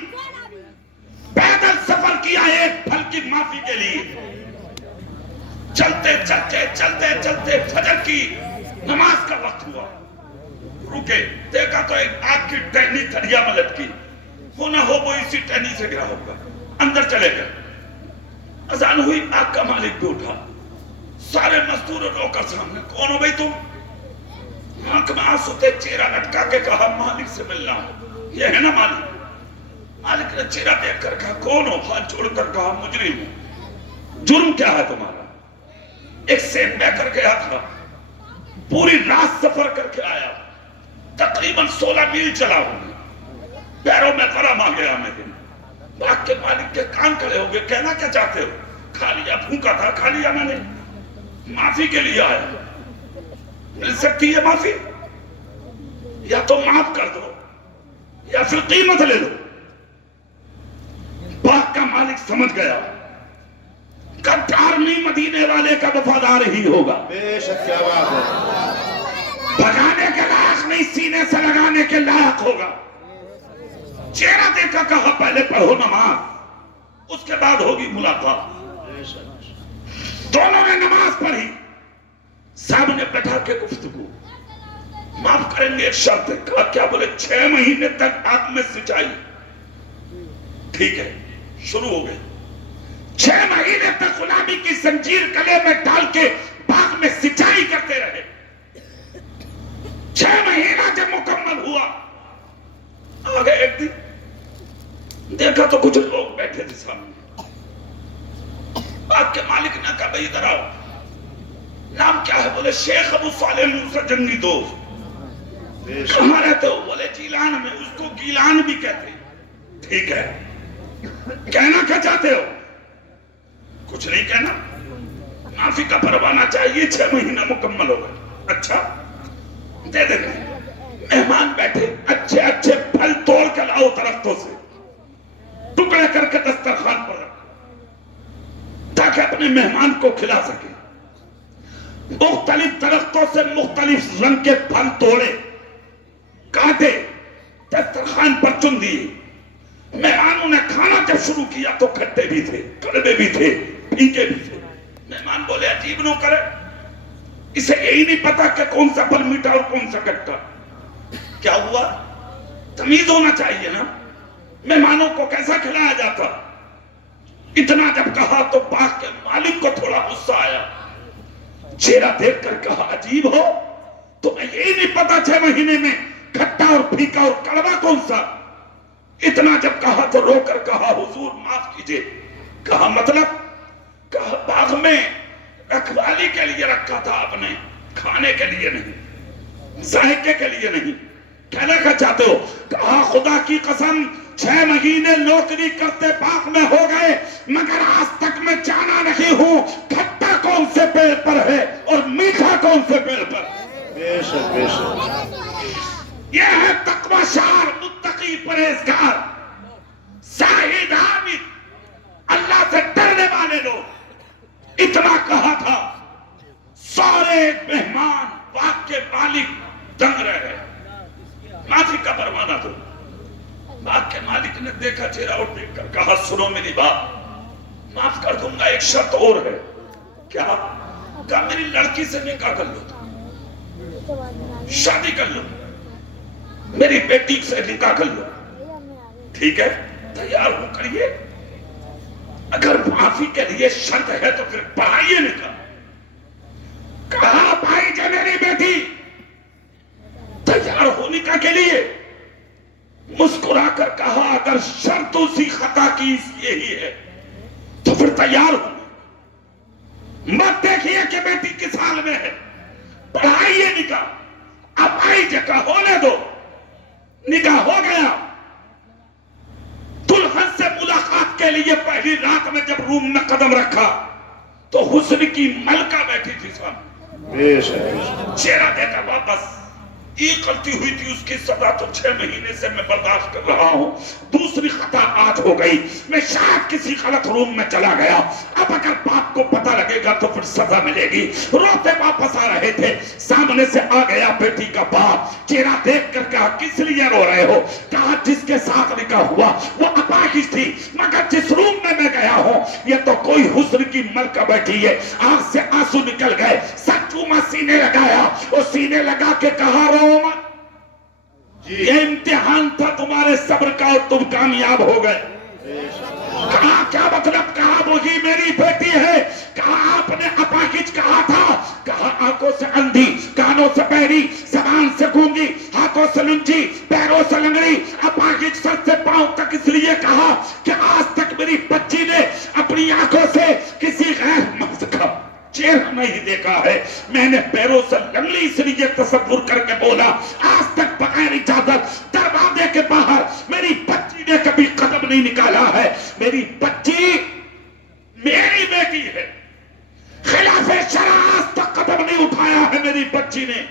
پیدل سفر کیا ایک پھل کی معافی کے لیے۔ چلتے چلتے چلتے چلتے فجر کی نماز کا وقت ہوا، رکے، دیکھا تو ایک آگ کی ٹہنی دریا میں لٹکی، وہ نہ ہو وہ اسی ٹہنی سے گرا ہوگا۔ اندر چلے گئے، اذان ہوئی، آگ کا مالک بھی اٹھا، سارے مزدور رو کر سامنے، کون ہو بھائی تم؟ آنکھ میں آنسو تھے، چہرہ لٹکا کے کہا مالک سے ملنا ہو۔ یہ ہے نا مالک؟ مالک نے چہرہ دیکھ کر کہا کون ہو؟ ہاتھ جوڑ کر کہا مجرم ہوں۔ جرم کیا ہے تمہارا؟ ایک سیب لے کر گیا تھا، پوری رات سفر کر کے آیا، تقریباً 16 میل چلا ہوں، پیروں میں غرم آ گیا میرے۔ باغ کے مالک کے کان کھڑے ہو گئے، کہنا کیا چاہتے ہو؟ کھا لیا، بھوکا تھا، کھا لیا میں نے، معافی کے لیے آیا، مل سکتی ہے معافی؟ یا تو معاف کر دو یا پھر قیمت لے لو۔ باغ کا مالک سمجھ گیا آرمی مدینے والے کا وفادار ہی ہوگا، بے شک، کیا بات ہے، بھگانے کے لائق نہیں، سینے سے لگانے کے لائق ہوگا۔ چہرہ دیکھا، کہا پہلے پڑھو نماز، اس کے بعد ہوگی ملاقات۔ بے شک، دونوں نے نماز پڑھی، سامنے بیٹھا کے گفتگو، معاف کریں گے، ایک شرط ہے۔ کہا کیا؟ بولے 6 مہینے تک آگ میں سچائی۔ ٹھیک ہے، شروع ہو گئے۔ 6 مہینے تک غلامی کی زنجیر گلے میں ڈال کے باغ میں سچائی کرتے رہے۔ 6 مہینہ جب مکمل ہوا، آگے ایک دن دیکھا تو کچھ لوگ بیٹھے تھے سامنے۔ باغ کے مالک نے کہا بھئی ادھر آؤ، نام کیا ہے؟ بولے شیخ ابو صالح موسیٰ جنگی دوست۔ بے شک، کہاں رہتے ہو؟ بولے جیلان میں، اس کو گیلان بھی کہتے ہیں۔ ٹھیک ہے، کہنا کیا چاہتے ہو؟ کچھ نہیں کہنا، معافی کا پروانہ چاہیے، 6 مہینہ مکمل ہو گئے۔ اچھا دے دیں گے۔ مہمان بیٹھے، اچھے اچھے پھل توڑ کے لاؤ درختوں سے، ٹکڑے کر کے دسترخوان پر رکھو تاکہ اپنے مہمان کو کھلا سکے۔ مختلف درختوں سے مختلف رنگ کے پھل توڑے، کاٹے، دسترخوان پر چن دیے۔ مہمانوں نے کھانا جب شروع کیا تو کھٹے بھی تھے، کڑوے بھی تھے، پھیکے بھی تھے۔ مہمان بولے عجیب نو کرے، اسے یہی نہیں پتا کہ کون سا پھل میٹھا اور کون سا کھٹا۔ کیا ہوا؟ تمیز ہونا چاہیے نا، مہمانوں کو کیسا کھلایا جاتا۔ اتنا جب کہا تو باغ کے مالک کو تھوڑا غصہ آیا، چہرہ دیکھ کر کہا عجیب ہو، تمہیں یہی نہیں پتا 6 مہینے میں کھٹا اور پھیکا اور کڑوا کون سا۔ اتنا جب کہا تو رو کر کہا حضور معاف کیجئے۔ کہا مطلب؟ کہا باغ میں رکھوالی کے لیے رکھا تھا آپ نے، کھانے کے لیے نہیں، ذائقے کے لیے نہیں۔ کہنا کیا چاہتے ہو؟ کہا خدا کی قسم 6 مہینے نوکری کرتے باغ میں ہو گئے، مگر آج تک میں جانا نہیں ہوں کھٹا کون سے پیڑ پر ہے اور میٹھا کون سے پیڑ پر۔ بے شک، بے شک، یہ ہے تقوی شعار، متقی پرہیزگار، زاہد عابد، اللہ سے ڈرنے والے لوگ۔ اتنا کہا تھا، سارے مہمان باغ کے مالک دنگ رہ گئے۔ معافی کا پروانہ دو۔ باغ کے مالک نے دیکھا چہرہ اور دیکھ کر کہا سنو میری بات، معاف کر دوں گا، ایک شرط اور ہے۔ کیا؟ کہا میری لڑکی سے نکاح کر لو، شادی کر لو، میری بیٹی سے نکاح کر لو۔ ٹھیک ہے، تیار ہو کریے، اگر معافی کے لیے شرط ہے تو پھر پڑھائیے نکاح۔ کہا بھائی جو میری بیٹی مسکرا کر کہا اگر شرط اسی خطا کی یہی ہے تو پھر تیار ہوں. مت دیکھیے کہ بیٹی کس حال میں ہے، پڑھائیے نکاح. اب آئی جگہ ہونے دو، نکاح ہو گیا. دلہن سے ملاقات کے لیے پہلی رات میں جب روم میں قدم رکھا تو حسن کی ملکہ بیٹھی تھی سامنے. چہرہ دیکھا واپس، ایک غلطی ہوئی تھی اس کی سزا تو 6 مہینے سے میں برداشت کر رہا ہوں، دوسری خطا آج ہو گئی، میں شاید کسی غلط روم میں چلا گیا، اب اگر باپ کو پتہ لگے گا تو پھر سزا ملے گی. روتے واپس آ رہے تھے، سامنے سے آ گیا بیٹی کا باپ. چہرہ دیکھ کر کہا کس لیے رو رہے ہو؟ کہا جس کے ساتھ نکاح ہوا وہ اپاہج تھی، مگر جس روم میں گیا ہوں یہ تو کوئی حسن کی ملکہ بیٹھی ہے. آنکھ سے آنسو نکل گئے، سر چوما سینے لگایا، وہ سینے لگا کے کہا رو مت، یہ امتحان تھا تمہارے صبر کا اور تم کامیاب ہو گئے. کہا کیا مطلب؟ کہا وہی میری بیٹی ہے. کہا آپ نے اپاہج کہا تھا. کہا آنکھوں سے اندھی، کانوں سے بہری، زبان سے گونگی، ہاتھوں سے لنچی، پیروں سے لنگڑی، اپاہج سر سے پاؤں تک اس لیے کہا کہ آج تک میری بچی نے اپنی آنکھوں سے کسی غیر مرد کا چہرہ نہیں دیکھا ہے. میں نے پیروں سے لنگڑی اس لیے تصور کر کے بولا آج تک بغیر اجازت دروازے کے باہر میری بچی نے کبھی قدم نہیں نکالا ہے. میری بچی میری بیٹی ہے، خلاف شرع آج تک قدم نہیں اٹھایا ہے میری بچی نے.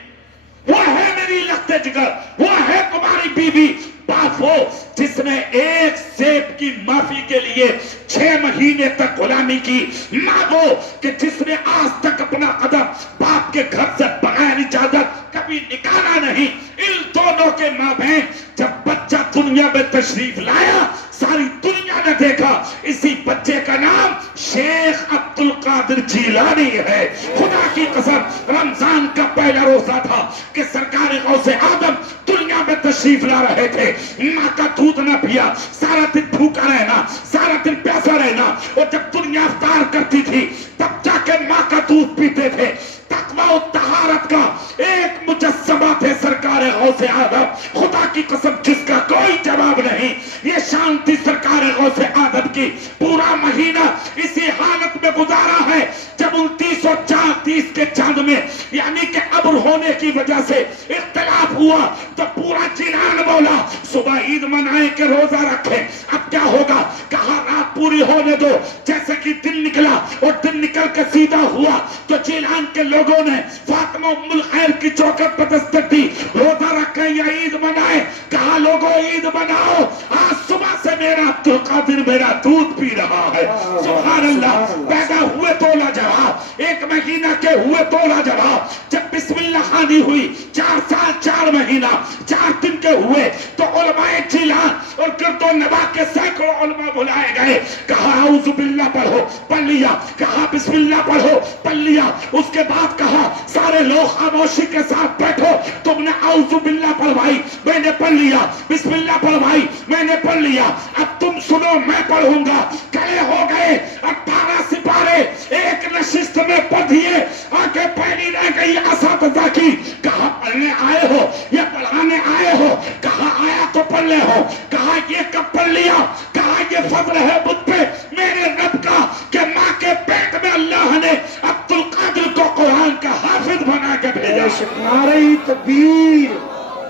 وہ ہے میری لخت جگر، وہ ہے تمہاری بیوی. باپ وہ جس نے ایک سیب کی معافی کے لیے 6 مہینے تک غلامی کی. ماں وہ کہ جس نے آج تک اپنا قدم باپ کے گھر سے بغیر اجازت کبھی نکالا نہیں. ان دونوں کے مابین جب بچہ دنیا میں تشریف لایا ساری دنیا نے دیکھا اسی بچے کا نام شیخ عبد القادر جیلانی ہے. خدا کی قسم رمضان کا پہلا روزہ تھا کہ سرکار غوث آدم دنیا میں تشریف لا رہے تھے. ماں کا دودھ نہ پیا، سارا دن بھوکا رہنا، سارا دن پیاسا رہنا، اور جب دنیا افطار کرتی تھی تب جا کے ماں کا دودھ پیتے تھے. تقوی و طہارت کا ایک مجسمہ تھے سرکار غوث آدم. خدا کی قسم جس کا کوئی جواب نہیں. یہ شان تھی سرکار غوث آدم کی. پورا مہینہ اسی حالت میں گزارا ہے جب 2930 کے چاند میں یعنی کہ ابر ہونے کی وجہ سے اختلاف ہوا تو پورا جیلان بولا صبح عید منائے کہ روزہ رکھے. اب کیا ہوگا؟ کہا رات پوری ہونے دو. جیسے کہ دن نکلا اور دن نکل کے سیدھا ہوا تو جیلان کے لوگوں نے فاطمہ ام الخیر کی چوکٹ پر دستک دی، روزہ رکھیں یا عید منائے؟ کہا لوگوں عید مناؤ، آج صبح سے میرا عبد القادر میرا دودھ پی رہا ہے. سبحان اللہ. پیدا ہوئے تو لاجواب، 1 مہینہ کے ہوئے تو لاجواب. جب بسم اللہ خوانی ہوئی 4 سال 4 مہینہ 4 دن کے ہوئے تو علماء جیلان اور گرد و نواح کے سینکڑوں علماء بلائے گئے. کہا اعوذ باللہ پڑھو، پڑھ لیا. کہا بسم اللہ پڑھو، پڑھ لیا. اس کے بعد کہا سارے لوگ خاموشی کے ساتھ بیٹھو. تم نے اعوذ باللہ پڑھوائی، میں نے پڑھ لیا. بسم اللہ پڑھوائی، میں نے پڑھ لیا. اب تم سنو میں پڑھوں گا. کھڑے ہو گئے 18 سپارے ایک نشست میں پڑھ دیے. آگے پہلی رہ گئی اساتذہ کی. کہا پڑھنے آئے ہو یا پڑھانے آئے ہو؟ کہا آیا تو پڑھ لے ہو. کہا یہ کب پڑھ لیا؟ کہا یہ فضل ہے مجھ پہ میرے رب کا کہ ماں کے پیٹ میں اللہ نے عبد القادر کو قرآن کا حافظ بنا کے بھیجا. نعرہ تکبیر،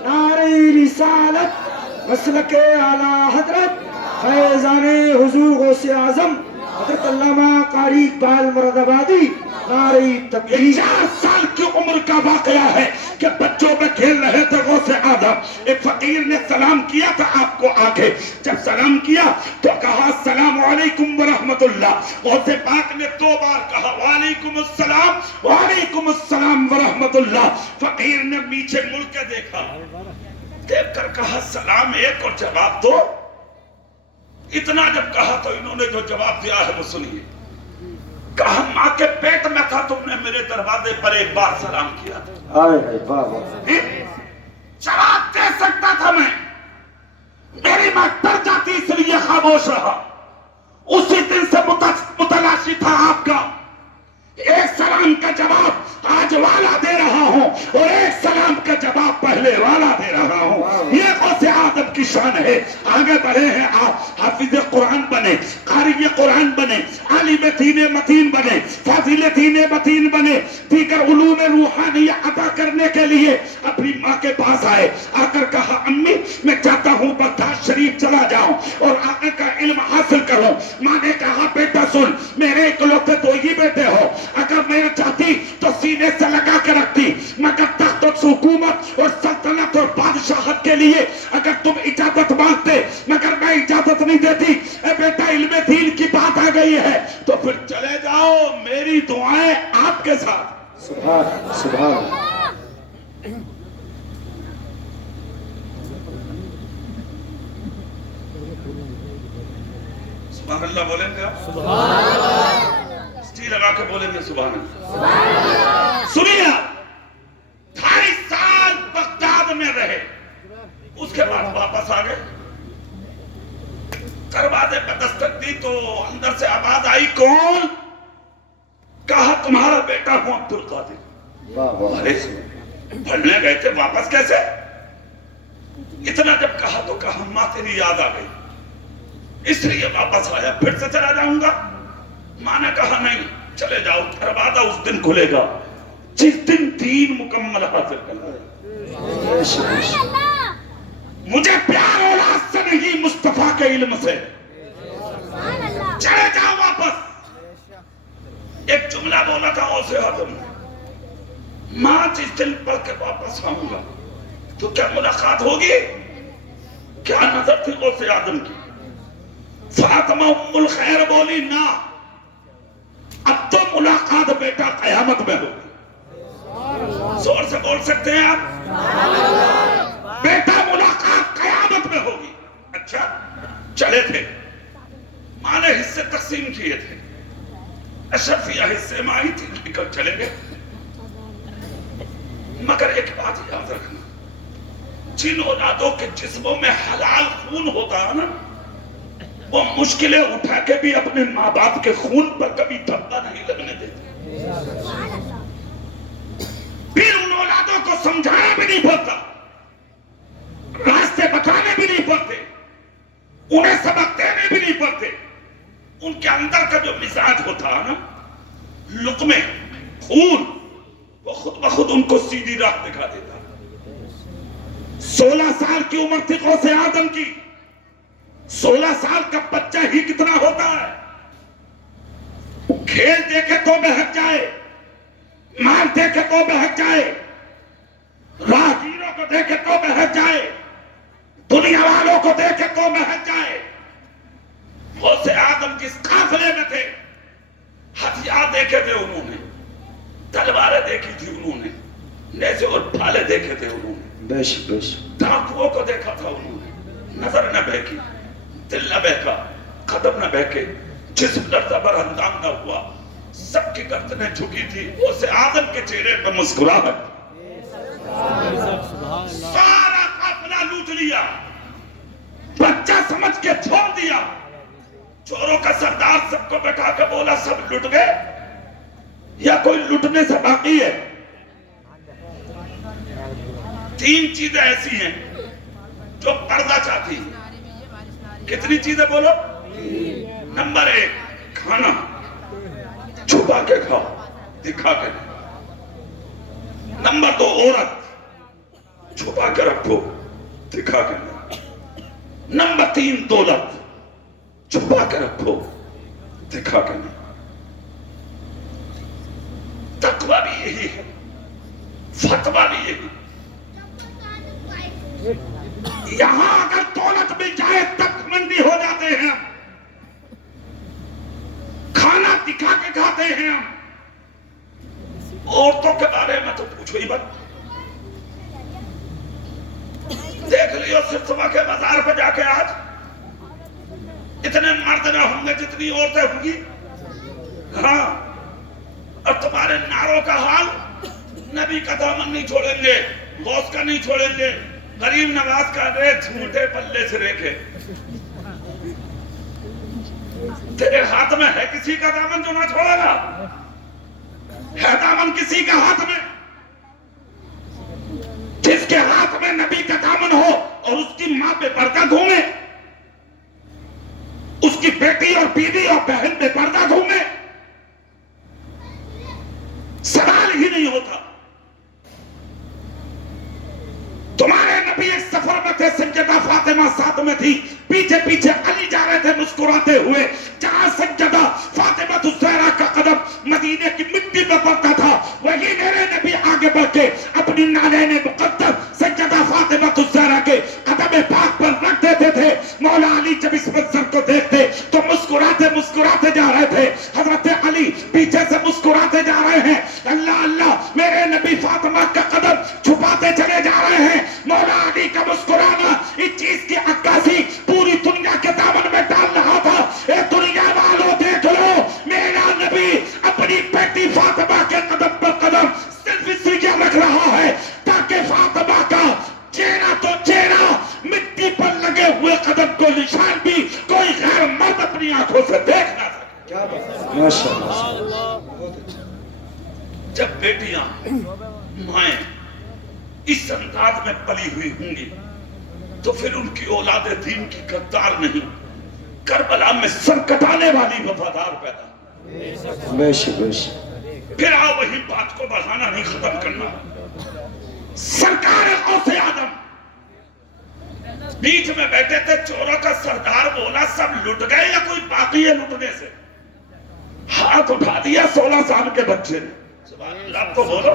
نعرہ رسالت، مسلک اعلی حضرت فیضان حضور غوث اعظم حضرت علامہ قاری اقبال مراد آبادی. نعرہ تکبیر. 4 سال کی عمر کا واقعہ ہے کہ بچوں میں کھیل رہے تھے غوث آدم. ایک فقیر نے سلام کیا تھا آپ کو آگے. جب سلام کیا تو کہا السلام علیکم ورحمت اللہ. غوث پاک نے 2 بار کہا وعلیکم السلام وعلیکم السلام ورحمت اللہ. فقیر نے پیچھے مڑ کے دیکھا، دیکھ کر کہا سلام ایک اور جواب دو. اتنا جب کہا تو انہوں نے جو جواب دیا ہے وہ سنیے. کہا ماں کے پیٹ میں تھا تم نے میرے دروازے پر ایک بار سلام کیا تھا. جواب دے سکتا تھا میں، میری ماں ڈر جاتی اس لیے خاموش رہا. اسی دن سے متلاشی تھا آپ کا. ایک سلام کا جواب آج والا دے رہا ہوں اور ایک سلام کا جواب پہلے والا دے رہا ہوں. یہ غوث آدم کی شان ہے. آگے بڑھے ہیں آپ, حافظ قرآن بنے, قاری قرآن بنے, عالم دین متین بنے, فاضل دین متین بنے, دیگر علوم روحانیہ عطا کرنے کے لیے اپنی ماں کے پاس آئے. آ کر کہا امی میں چاہتا ہوں بغداد شریف چلا جاؤں اور آقا کا علم حاصل کروں. ماں نے کہا بیٹا سن, میرے اکلوتے دو ہی بیٹے ہو, اگر میں چاہتی تو سینے سے لگا کے رکھتی, مگر تخت و حکومت اور سلطنت اور بادشاہت کے لیے اگر تم اجازت مانگتے, مگر میں اجازت نہیں دیتی. اے بیٹا علم دین کی بات آ گئی ہے تو پھر چلے جاؤ, میری دعائیں آپ کے ساتھ. سبحان سبحان. سبحان اللہ بولیں گے آپ؟ سبحان اللہ. سٹی لگا کے بولیں گے سبحان اللہ. سنیے, 28 سال بغداد میں رہے, اس کے بعد واپس آ گئے. دروازے پہ دستک دی تو اندر سے آواز آئی, کون؟ کہا تمہارا بیٹا ہوں عبد القادر. ارے پڑھنے گئے تھے, واپس کیسے؟ اتنا جب کہا تو کہا ماں تیری یاد آ گئی, اس لیے واپس آیا, پھر سے چلا جاؤں گا. ماں نے کہا نہیں, چلے جاؤ, دروازہ اس دن کھلے گا جس دن دین مکمل حاصل کرنا ہے. مجھے پیار اولاد سے نہیں, مصطفیٰ کے علم سے. چلے جاؤ واپس. ایک جملہ بولا تھا غوث اعظم نے, ماں جس دن پڑھ کے واپس آؤں گا تو کیا ملاقات ہوگی؟ کیا نظر تھی غوث اعظم کی؟ فاطمہ ام الخیر بولی نا, اب تو ملاقات بیٹا قیامت میں ہوگی. زور سے بول سکتے ہیں آپ؟ بیٹا ملاقات قیامت میں ہوگی. اچھا چلے تھے, ماں نے حصے تقسیم کیے تھے, اشرفیہ حصے میں آئی تھی, نکل چلے گئے. مگر ایک بات یاد رکھنا, جن اولادوں کے جسموں میں حلال خون ہوتا ہے نا, وہ مشکلیں اٹھا کے بھی اپنے ماں باپ کے خون پر کبھی دھبا نہیں لگنے دیتے. پھر ان اولادوں کو سمجھانا بھی نہیں پڑتا, راستے بتانے بھی نہیں پڑتے, انہیں سبق دینے بھی نہیں پڑتے. ان کے اندر کا جو مزاج ہوتا ہے نا, لقمے خون, وہ خود بخود ان کو سیدھی راہ دکھا دیتا. 16 سال کی عمر تھی غوث اعظم کی. 16 سال کا بچہ ہی کتنا ہوتا ہے, کھیل دیکھے تو بہک جائے, مال دیکھے تو بہک جائے, راہگیروں کو دیکھے تو بہک جائے, دنیا والوں کو دیکھے تو بہک جائے. غوث اعظم جس قافلے میں تھے, ہتھیار دیکھے تھے انہوں نے, تلواریں دیکھی تھی انہوں نے, نیزے اور بھالے دیکھے تھے انہوں نے, ڈاکوؤں کو دیکھا تھا انہوں نے. نظر نہ بہکی, دل نہ بہکا, قدم نہ بہکے, جسم لرزہ بر اندام نہ ہوا, سب کی گردنیں جھکی تھی. غوث اعظم کے چہرے پہ مسکراہٹ. سارا قافلہ لوٹ لیا, بچہ سمجھ کے چھوڑ دیا. چوروں کا سردار سب کو بیٹھا کے بولا, سب لٹ گئے یا کوئی لٹنے سے باقی ہے؟ 3 چیزیں ایسی ہیں جو پردہ چاہتی ہیں. کتنی چیزیں بولو؟ نمبر 1 کھانا, چھپا کے کھاؤ, دکھا کے نہیں. نمبر 2 عورت, چھپا کے رکھو, دکھا کے نہیں. نمبر 3 دولت, چھپا کے رکھو, دکھا کے نہیں. تقویٰ بھی یہی ہے, فتویٰ بھی یہی. یہاں اگر دولت مل جائے تک مندی ہو جاتے ہیں, کھانا دکھا کے کھاتے ہیں. عورتوں کے بارے میں تو پوچھو ہی مت. دیکھ لیو صفا کے بازار پہ جا کے آج, اتنے مرد نہ ہوں گے جتنی عورتیں ہوں گی. ہاں, اور تمہارے ناروں کا حال, نبی کا دامن نہیں چھوڑیں گے, غوث کا نہیں چھوڑیں گے, غریب نواز کا رے جھوٹے پلے سے ریکھے. تیرے ہاتھ میں ہے کسی کا دامن جو نہ چھوڑے گا؟ ہے دامن کسی کا ہاتھ میں؟ جس کے ہاتھ میں نبی کا دامن ہو اور اس کی ماں بے پردہ گھومے، اس کی بیٹی اور بیوی اور بہن بے پردہ گھومے، سوال ہی نہیں ہوتا۔ تمہارے نبی ایک سفر میں تھے، سیدہ فاطمہ ساتھ میں تھی، پیچھے پیچھے علی جا رہے تھے مسکراتے ہوئے، جہاں سیدہ فاطمہ الزہرا کا قدم مدینے کی مٹی میں پڑتا تھا، وہی میرے نبی آگے بڑھ کے اپنی نالین مقدس سیدہ فاطمہ الزہرا کے قدم پاک پر رکھ دیتے تھے۔ مولا علی جب اس منظر کو دیکھتے تو مسکراتے مسکراتے جا رہے تھے۔ حضرت علی پیچھے سے مسکراتے جا رہے ہیں، اللہ اللہ میرے نبی فاطمہ کا قدم چھپاتے چلے جا رہے ہیں۔ مولا علی کا مسکرانا اس چیز کی عکاسی پوری دنیا کے دامن میں ڈال رہا تھا۔ اے دنیا والوں دیکھ لو، میرا نبی اپنی بیٹی فاطمہ کے قدم پر قدم صرف اس لیے رکھ رہا ہے تاکہ فاطمہ کا چہرہ تو چہرہ، مٹی پر لگے ہوئے قدم کو نشان بھی کوئی غیر مرد اپنی آنکھوں سے دیکھ نہ سکے۔ کیا بات، ماشاء اللہ۔ جب بیٹیاں مائیں اس انداز میں پلی ہوئی ہوں گی تو پھر ان کی اولاد دین کی غدار نہیں، کربلا میں سر کٹانے والی وفادار پیدا۔ بے شک بے شک۔ پھر آؤ وہی بات کو بڑھانا نہیں، ختم کرنا۔ سرکار غوث آدم بیچ میں بیٹھے تھے، چوروں کا سردار بولا سب لٹ گئے یا کوئی باقی ہے لٹنے سے؟ ہاتھ اٹھا دیا 16 سال کے بچے نے۔ سبحان اللہ تو بولو،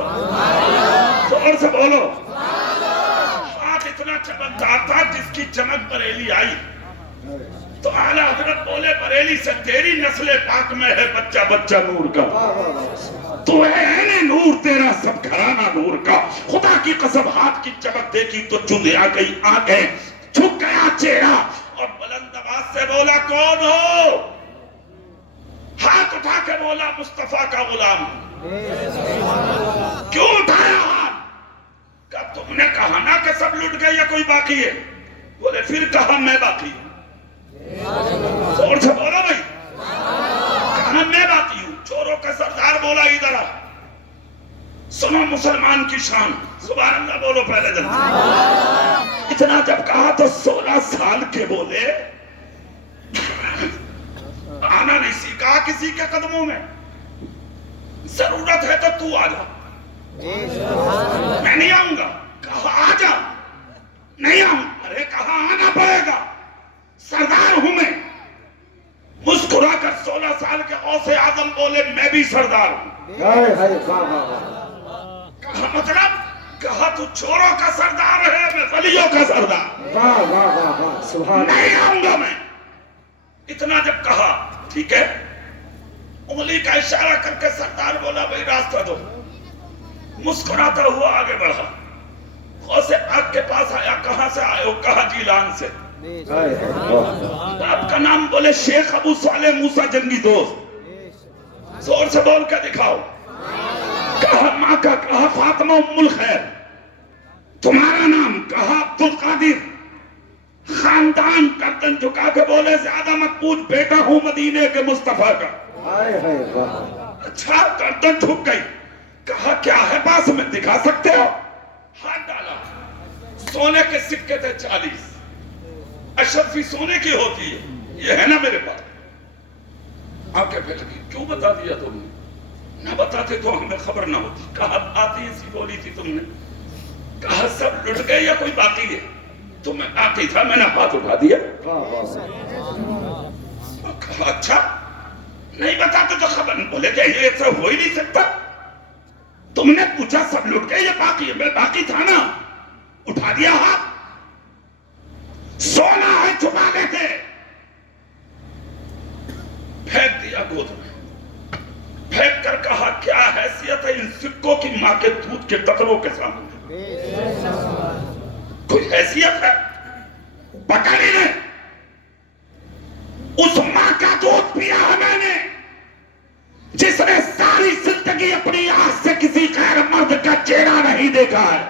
زور سے بولو۔ ہاتھ اتنا چمکدار تھا جس کی چمک بریلی آئی تو اعلیٰ حضرت بولے بریلی سے تیری نسل پاک میں ہے بچہ بچہ نور کا، تو ہے اہل نور تیرا سب گھرانہ نور کا۔ خدا کی قسم ہاتھ کی چمک دیکھی تو چندے آ گئی آنکھیں، جھک گیا چہرہ اور بلند آواز سے بولا کون ہو؟ ہاتھ اٹھا کے بولا مصطفیٰ کا غلام۔ کیوں اٹھایا ہاتھ؟ کہا تم نے کہا نا کہ سب لٹ گئے یا کوئی باقی ہے؟ بولے پھر کہا میں باقی ہوں۔ زور سے بولا بھائی، کہا میں باقی ہوں۔ چوروں کا سردار بولا ادھر آ، سنو مسلمان کی شان، سبحان اللہ بولو پہلے دن۔ اتنا جب کہا تو 16 سال کے بولے آنا نہیں سیکھا کسی کے قدموں میں، ضرورت ہے تو تو آ جا۔ میں نہیں آؤں گا، کہا آ جا۔ نہیں آؤں، ارے کہا آنا پڑے گا، سردار ہوں میں۔ مسکرا کر 16 سال کے غوث اعظم بولے میں بھی سردار ہوں۔ ہائے ہائے، واہ واہ واہ۔ کہا مطلب؟ کہا تو چوروں کا سردار ہے، میں ولیوں کا سردار۔ واہ واہ واہ واہ، سبحان نہیں آؤں گا میں۔ اتنا جب کہا ٹھیک ہے، انگلی کا اشارہ کر کے سردار بولا بھائی راستہ دو۔ مسکراتا ہوا آگے بڑھا، غوث پاک کے پاس آیا، کہاں سے آئے ہو؟ کہا جیلان سے۔ ہائے ہائے، واہ۔ باپ کا نام بولے شیخ ابو صالح موسیٰ جنگی دوست۔ زور سے بول کے دکھاؤ۔ کہا ماں کا، کہا فاطمہ ام الخیر۔ تمہارا نام؟ کہا عبدالقادر۔ خاندان گردن جھکا کے بولے زیادہ مت پوچھ، بیٹا ہوں مدینے کے مصطفیٰ کا۔ ہائے ہائے، واہ۔ اچھا، گردن جھک گئی۔ کہا کیا ہے پاس میں، دکھا سکتے ہو؟ ہاتھ ڈالا، سونے کے سکے تھے 40، اشرفی سونے کی ہوتی ہے، یہ ہے نا میرے پاس۔ آنکھیں پھٹ گئی، کیوں بتا دیا تم نے؟ نہ بتاتے تو ہمیں خبر نہ ہوتی۔ کہا آتی سی بولی تھی تم نے۔ کہا سب لٹ گئے یا کوئی باقی ہے؟ تو میں باقی تھا، میں نے ہاتھ اٹھا دیا۔ کہا اچھا، نہیں بتاتے تو خبر نہیں۔ بولے کہ یہ ایسا ہو ہی نہیں سکتا، تم نے پوچھا سب لٹ گئے یا باقی ہے؟ میں باقی تھا نا، اٹھا دیا ہاتھ۔ سونا ہے چھپا لیتے، پھینک دیا گود میں۔ پھینک کر کہا کیا حیثیت ہے ان سکوں کی ماں کے دودھ کے قطروں کے سامنے؟ کوئی حیثیت ہے؟ پکڑی نے اس ماں کا دودھ پیا ہے میں نے، جس نے ساری زندگی اپنی آنکھ سے کسی غیر مرد کا چہرہ نہیں دیکھا ہے۔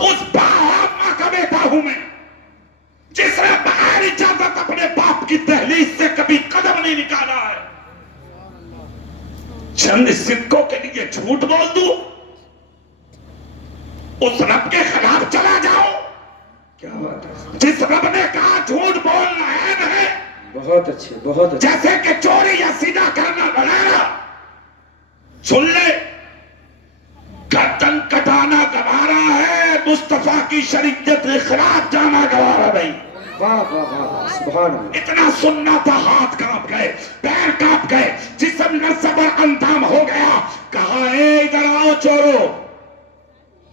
اس ماں کا بیٹا ہوں میں، جس نے بغیر اجازت اپنے باپ کی دہلیز سے کبھی قدم نہیں نکالا ہے۔ چند سکوں کے لیے جھوٹ بول دوں، اس رب کے خلاف چلا جاؤ، کیا بات ہے، جس رب نے کہا جھوٹ بولنا عیب ہے، بہت اچھے بہت اچھے. جیسے کہ چوری یا سیدھا کرنا بڑھانا. سن لے، گردن کٹانا گوارا ہے، مصطفیٰ کی شریعت کے خلاف جانا گوارا نہیں. واہ واہ واہ، سبحان اللہ. اتنا سننا تھا، ہاتھ کانپ گئے، پیر کانپ گئے، جسم نصب اور اندام ہو گیا. کہا اے ادھر آؤ چورو،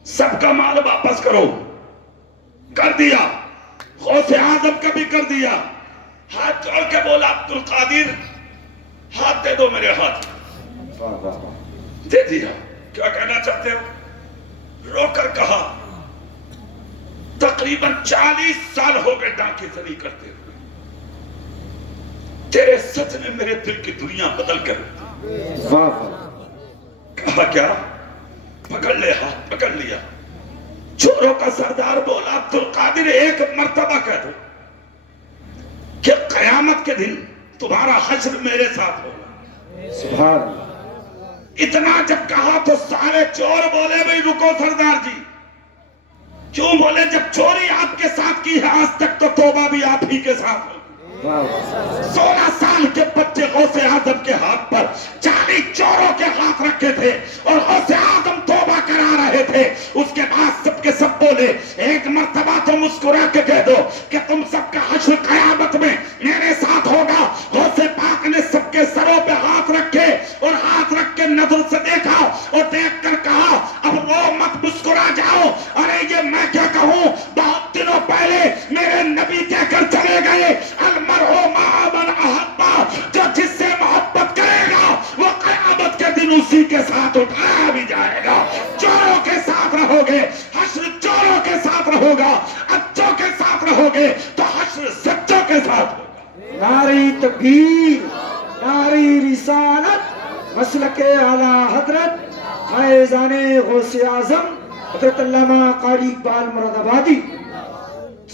سب کا مال واپس کرو. کر دیا. غوث اعظم کا بھی کر دیا. ہاتھ جوڑ کے بولا عبد القادر ہاتھ دے دو میرے ہاتھ. واہ واہ واہ. دے دیا. کیا کہنا چاہتے ہو؟ رو کر کہا تقریباً 40 سال ہو گئے ڈاکے زنی کرتے ہوئے، تیرے سچ نے میرے دل کی دنیا بدل کر دی. واہ واہ. کہا کیا؟ پکڑ لے ہاتھ، پکڑ لیا. چوروں کا سردار بولا عبد القادر ایک مرتبہ کہہ دو کہ قیامت کے دن تمہارا حشر میرے ساتھ ہوگا. سبحان اللہ. اتنا جب کہا تو سارے چور بولے بھئی رکو سردار جی. کیوں بولے؟ جب چوری آپ کے ساتھ کی ہے آج تک تو توبہ بھی آپ ہی کے ساتھ ہوگی. واہ واہ. 16 سال کے بچے غوث اعظم کے ہاتھ پر 40 چوروں کے ہاتھ رکھے تھے اور غوث اعظم توبہ کرا رہے تھے. اس کے بعد سب کے سب بولے ایک مرتبہ تو مسکرا کے کہہ دو کہ تم سب کا حشر قیامت میں میرے ساتھ ہوگا. غوث پاک نے سب کے سروں پہ ہاتھ رکھے اور ہاتھ رکھ کے نظر سے دیکھا اور دیکھ کر کہا اب رو مت، مسکرا جاؤ. ارے یہ میں کیا کہوں، بہت دنوں پہلے میرے نبی کہہ کر چلے گئے المرء مع من احب، جو جس سے محبت کرے گا وہ قیامت کے دن اسی کے ساتھ اٹھایا بھی جائے گا. چوروں کے ساتھ رہو گے حشر چوروں کے ساتھ رہو گا، اچوں کے ساتھ رہو گے تو حشر سچوں کے ساتھ ہوگا. نعرہ تکبیر، نعرہ رسالت، مسلک اعلیٰ حضرت فیضان غوث اعظم حضرت علامہ قاری اقبال مراد آبادی.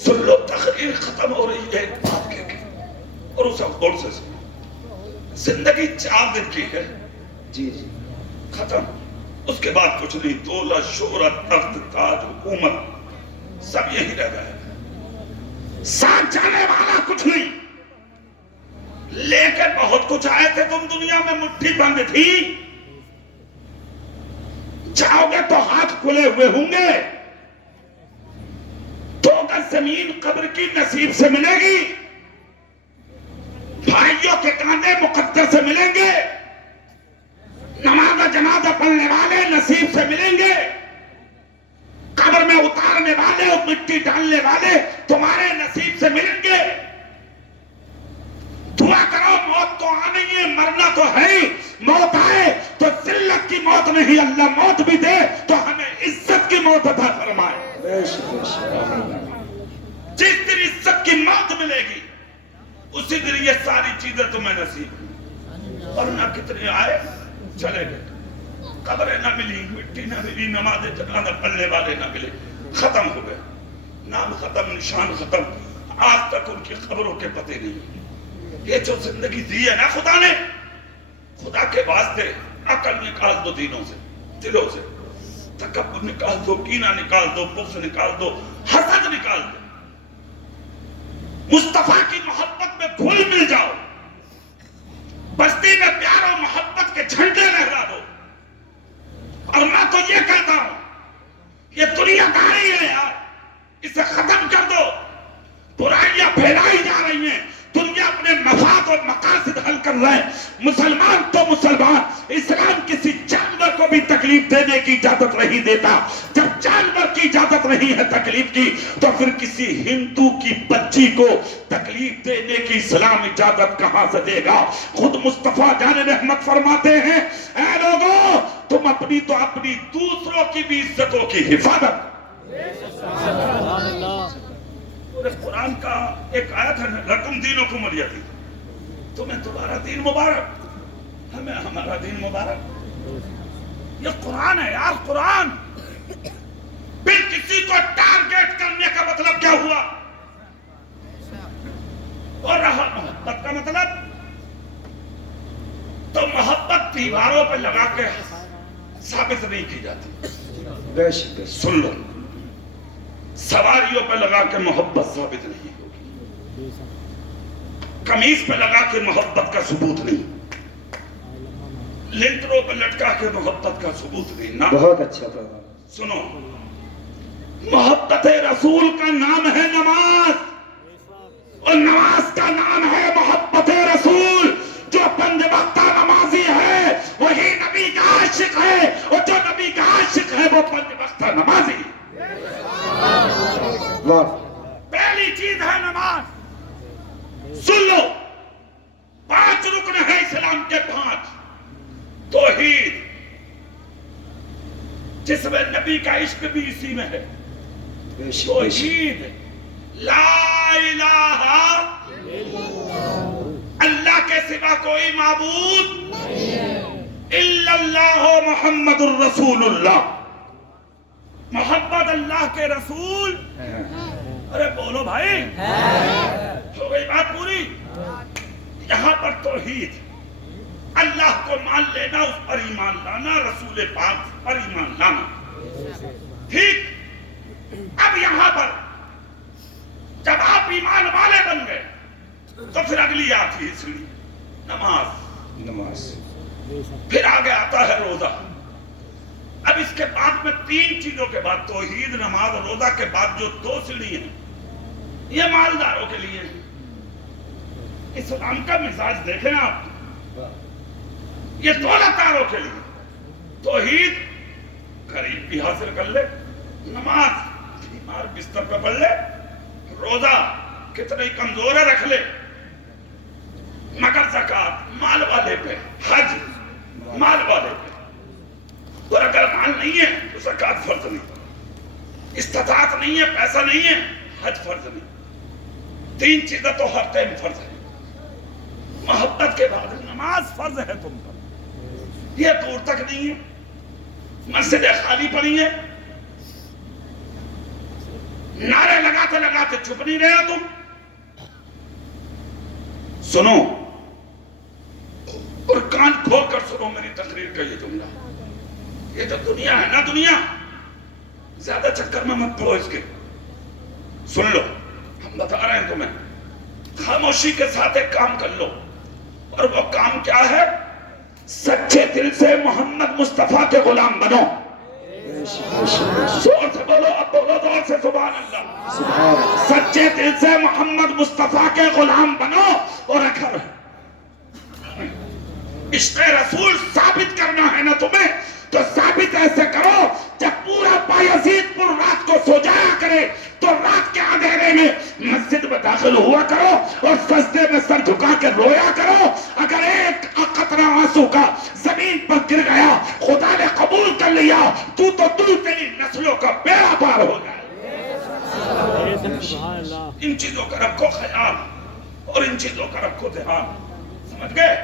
سن لو، تقریر ختم ہو رہی ہے آپ کے اور اس غور سے زندگی 4 دن کی ہے. جی جی. ختم. اس کے بعد کچھ نہیں. دولت، شہرت، تخت، تاج، حکومت سب یہی رہ گئے. ساتھ جانے والا کچھ نہیں، لے کے بہت کچھ آئے تھے. تم دنیا میں مٹھی بند تھی، جاؤ گے تو ہاتھ کھلے ہوئے ہوں گے. 2 گز زمین قبر کی نصیب سے ملے گی، بھائیوں کے کاندھے مقدس سے ملیں گے، نماز جنازہ پڑھنے والے نصیب سے ملیں گے، قبر میں اتارنے والے اور مٹی ڈالنے والے تمہارے نصیب سے ملیں گے. دعا کرو، موت تو آنی ہے، مرنا تو ہے ہی. موت آئے تو ذلت کی موت نہیں، اللہ موت بھی دے تو ہمیں عزت کی موت عطا فرمائے. بے شک بے شک. جس دن عزت کی موت ملے گی اسی دن یہ ساری چیزیں تمہیں نصیب. اور نہ کتنے آئے چلے گئے، قبریں نہ ملی، مٹی نہ ملی، نماز جنازہ پڑھنے والے نہ ملے، ختم ہو گئے. نام ختم، نشان ختم. آج تک ان کی خبروں کے پتے نہیں. یہ جو زندگی دی ہے نا خدا نے، خدا کے واسطے عقل نکال دو دینوں سے، دلوں سے. تکبر نکال دو، کینہ نکال دو، بغض نکال دو، حسد نکال دو. مصطفیٰ کی محبت میں گھل مل جاؤ. بستی میں پیار و محبت کے جھنڈے لہرا دو. اور میں تو یہ کہتا ہوں یہ دنیا داری ہے یار، اسے ختم کر دو. برائیاں پھیلائی جا رہی ہیں، دنیا اپنے مفاد اور مقاصد حل کر رہے ہیں. مسلمان تو مسلمان، اسلام کسی جانور کو بھی تکلیف دینے کی اجازت نہیں دیتا. جب جانور کی اجازت نہیں ہے تکلیف کی تو پھر کسی ہندو کی بچی کو تکلیف دینے کی اسلام اجازت کہاں سے دے گا؟ خود مصطفیٰ جان رحمت فرماتے ہیں اے لوگو، تم اپنی تو اپنی، دوسروں کی بھی عزتوں کی حفاظت. قرآن کا ایک آیت ہے نا، لکم دینکم ولی دین، تمہیں تمہارا دین مبارک، ہمیں ہمارا دین مبارک. یہ قرآن ہے یار، قرآن. پھر کسی کو ٹارگیٹ کرنے کا مطلب کیا ہوا؟ اور رہا محبت کا مطلب، تو محبت دیواروں پہ لگا کے ثابت نہیں کی جاتی. بے شک. سن لو، سواریوں پہ لگا کے محبت ثابت نہیں ہوگی، قمیص پہ لگا کے محبت کا ثبوت نہیں، لنٹروں پہ لٹکا کے محبت کا ثبوت نہیں نا۔ بہت اچھا فرمایا۔ سنو، محبت رسول کا نام ہے نماز، اور نماز کا نام ہے محبت رسول۔ جو پنج وقتہ نمازی ہے وہی نبی کا عاشق ہے، اور جو نبی کا عاشق ہے وہ پنج وقتہ نمازی ہے۔ واہ، پہلی چیز ہے نماز۔ سن لو، 5 رکن ہے اسلام کے، 5۔ توحید، جس میں نبی کا عشق بھی اسی میں ہے۔ بے شک، توحید، لا الہ اللہ کے سوا کوئی معبود الا اللہ محمد الرسول اللہ، محمد اللہ کے رسول۔ ارے بولو بھائی، ہو گئی بات پوری؟ یہاں پر توحید، اللہ کو مان لینا، اس پر ایمان لانا، رسول پاک پر ایمان لانا، ٹھیک؟ اب یہاں پر جب آپ ایمان والے بن گئے تو پھر اگلی آتی ہے سیڑھی، نماز۔ نماز، پھر آگے آتا ہے روزہ۔ اب اس کے بعد میں 3 چیزوں کے بعد، توحید، نماز اور روزہ کے بعد جو 2 سیڑھی ہیں، یہ مالداروں کے لیے ہیں۔ اسلام کا مزاج دیکھیں آپ، یہ دولتداروں کے لیے۔ توحید غریب بھی حاصل کر لے، نماز بیمار بستر پہ پڑھ لے، روزہ کتنے کمزور ہے رکھ لے، مگر زکات مال والے پہ، حج مال والے پہ۔ اور اگر مال نہیں ہے تو زکات فرض نہیں، استطاعت نہیں ہے، پیسہ نہیں ہے، حج فرض نہیں۔ 3 چیزیں تو ہر ٹائم فرض ہے۔ محبت کے بعد نماز فرض ہے تم پر، یہ دور تک نہیں ہے۔ مسجدیں خالی پڑی ہیں، نعرے لگاتے لگاتے چپ نہیں رہے تم۔ سنو اور کان کھول کر سنو میری تقریر کا یہ جملہ۔ یہ جو دنیا ہے نا، دنیا زیادہ چکر میں مت پڑو اس کے۔ سن لو، ہم بتا رہے ہیں تمہیں، خاموشی کے ساتھ ایک کام کر لو، اور وہ کام کیا ہے؟ سچے دل سے محمد مصطفیٰ کے غلام بنو۔ زور سے بولو، اب بولو زور سے، سبحان اللہ۔ سچے دل سے محمد مصطفیٰ کے غلام بنو، اور اگر عشق رسول ثابت کرنا ہے نا تمہیں، تو ثابت ایسے کرو جب پورا بایزید پور رات کو سو جایا کرے تو رات کے اندھیرے میں مسجد میں داخل ہوا کرو اور سجدے میں سر جھکا کے رویا کرو۔ اگر ایک قطرہ آنسو کا زمین پر گر گیا، خدا نے قبول کر لیا، تو تیری نسلوں کا بیڑا پار ہو جائے۔ ان چیزوں کا رکھو خیال، اور ان چیزوں کا رکھو دھیان، سمجھ گئے؟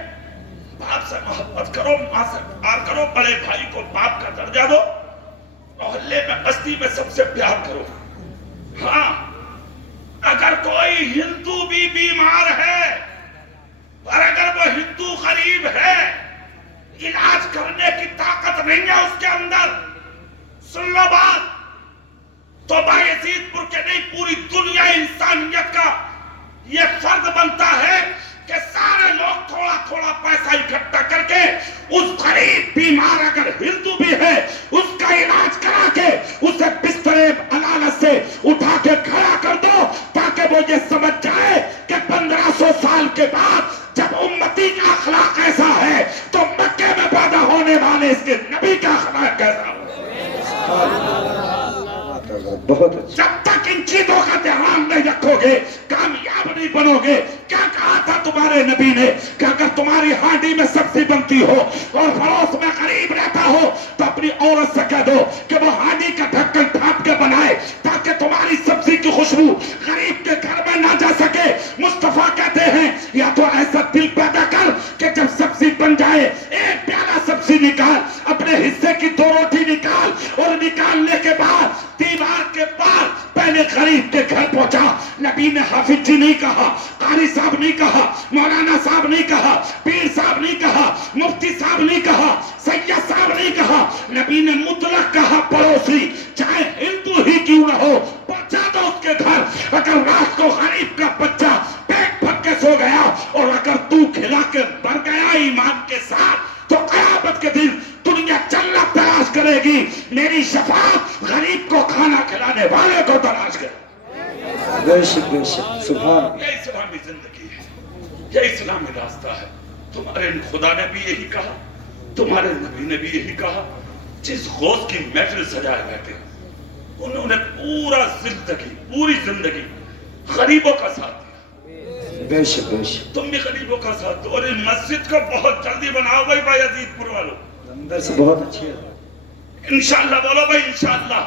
باپ سے محبت کرو، ماں سے پیار کرو، بڑے بھائی کو باپ کا درجہ دو، محلے میں بستی میں سب سے پیار کرو۔ ہاں، اگر کوئی ہندو بھی بیمار ہے اور اگر وہ ہندو غریب ہے، علاج کرنے کی طاقت نہیں ہے اس کے اندر، سن لو بات، تو بایزید پور کے نہیں، پوری دنیا انسانیت کا یہ فرض بنتا ہے کہ سارے لوگ تھوڑا تھوڑا پیسہ اکٹھا کر کے اس غریب بیمار اگر ہندو بھی ہے اس کا علاج کرا کے اسے بستر علالت سے اٹھا کے کھڑا کر دو، تاکہ وہ یہ سمجھ جائے کہ 1500 سال کے بعد جب امتی کا اخلاق ایسا ہے تو مکے میں پیدا ہونے والے اس کے نبی کا اخلاق کیسا ہو۔ بہت اچھا۔ جب تک ان چیزوں کا دھیان نہیں رکھو گے کامیاب نہیں بنو گے۔ کیا کہا تھا تمہارے نبی نے کہ اگر تمہاری ہانڈی میں سبزی بنتی ہو اور پڑوس میں غریب رہتا ہو تو اپنی عورت سے کہہ دو کہ وہ ہانڈی کا ڈھکن ڈھانپ کے بنائے تاکہ تمہاری سبزی کی خوشبو غریب کے گھر میں نہ جا سکے۔ مصطفیٰ کہتے ہیں یا تو ایسا دل پیدا کر کہ جب سبزی بن جائے ایک پیالہ سبزی نکال، اپنے حصے کی 2 روٹی نکال، اور نکالنے کے بعد دیوار کے پار پہلے غریب کے گھر پہنچا۔ نبی نے حافظ جی نہیں کہا، قاری صاحب نہیں کہا، مولانا صاحب نہیں کہا، پیر صاحب نہیں کہا، مفتی صاحب نہیں کہا، سید صاحب نہیں کہا، نبی نے مطلق کہا پڑوسی، چاہے ہندو ہی کیوں نہ ہو، پہنچا اگر رات کو غریب کا بچہ پیٹ پھٹ کے سو گیا اور اگر تو کھلا کے مر گیا ایمان کے ساتھ تو قیامت کے دن دنیا جنت تلاش کرے گی، میری شفاعت غریب کو کھانا کھلانے والے کو تلاش کرے۔ بے شک بے شک، سبحان یہ اسلامی زندگی ہے، یہ اسلامی راستہ ہے۔ تمہارے خدا نے بھی یہی کہا، تمہارے نبی نے بھی یہی کہا۔ جس غوث کی محفل سجائے بیٹھے انہوں نے پوری زندگی غریبوں کا ساتھ دیا۔ بے شک بے شک، تم بھی غریبوں کا ساتھ دو، اور اس مسجد کو بہت جلدی بناؤ بھائی بایزید پور والوں، اندر سے بہت اچھی ہے، انشاءاللہ بولو بھائی انشاءاللہ۔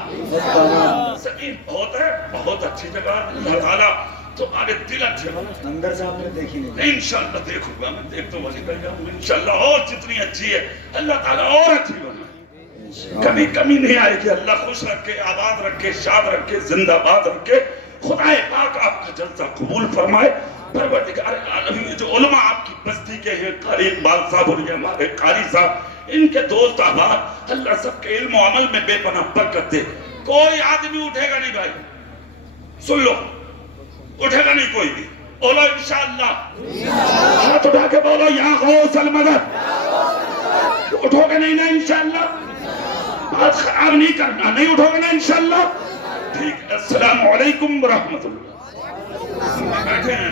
زمین بہت ہے، بہت اچھی جگہ، اللہ تعالیٰ تمہارے دل اچھے بنا۔ اندر سے آپ نے دیکھی نہیں؟ انشاءاللہ دیکھوں گا، میں دیکھ تو وہی کر جاؤں انشاءاللہ، اور جتنی اچھی ہے اللہ تعالیٰ اور اچھی بنا، کبھی کمی نہیں آئے گی۔ اللہ خوش رکھے، آباد رکھے، شاد رکھے، زندہ باد رکھے۔ خدا پاک آپ کا جلسہ قبول فرمائے۔ پروردگار عالمین، جو علماء آپ کی بستی کے ہیں، قاری اقبال صاحب اور یہ ہمارے قاری صاحب، ان کے دوست احباب، اللہ سب کے علم و عمل میں بے پناہ برکت دے۔ کوئی آدمی اٹھے گا نہیں بھائی، سن لو، اٹھے گا نہیں کوئی بھی، بولو انشاءاللہ، ہاتھ اٹھا کے بولو یا غوث المدد، اٹھو گے نہیں نا انشاءاللہ؟ بات خراب نہیں کرنا، نہیں اٹھو گے نا انشاءاللہ؟ ٹھیک ہے، السلام علیکم ورحمت اللہ۔ بیٹھے ہیں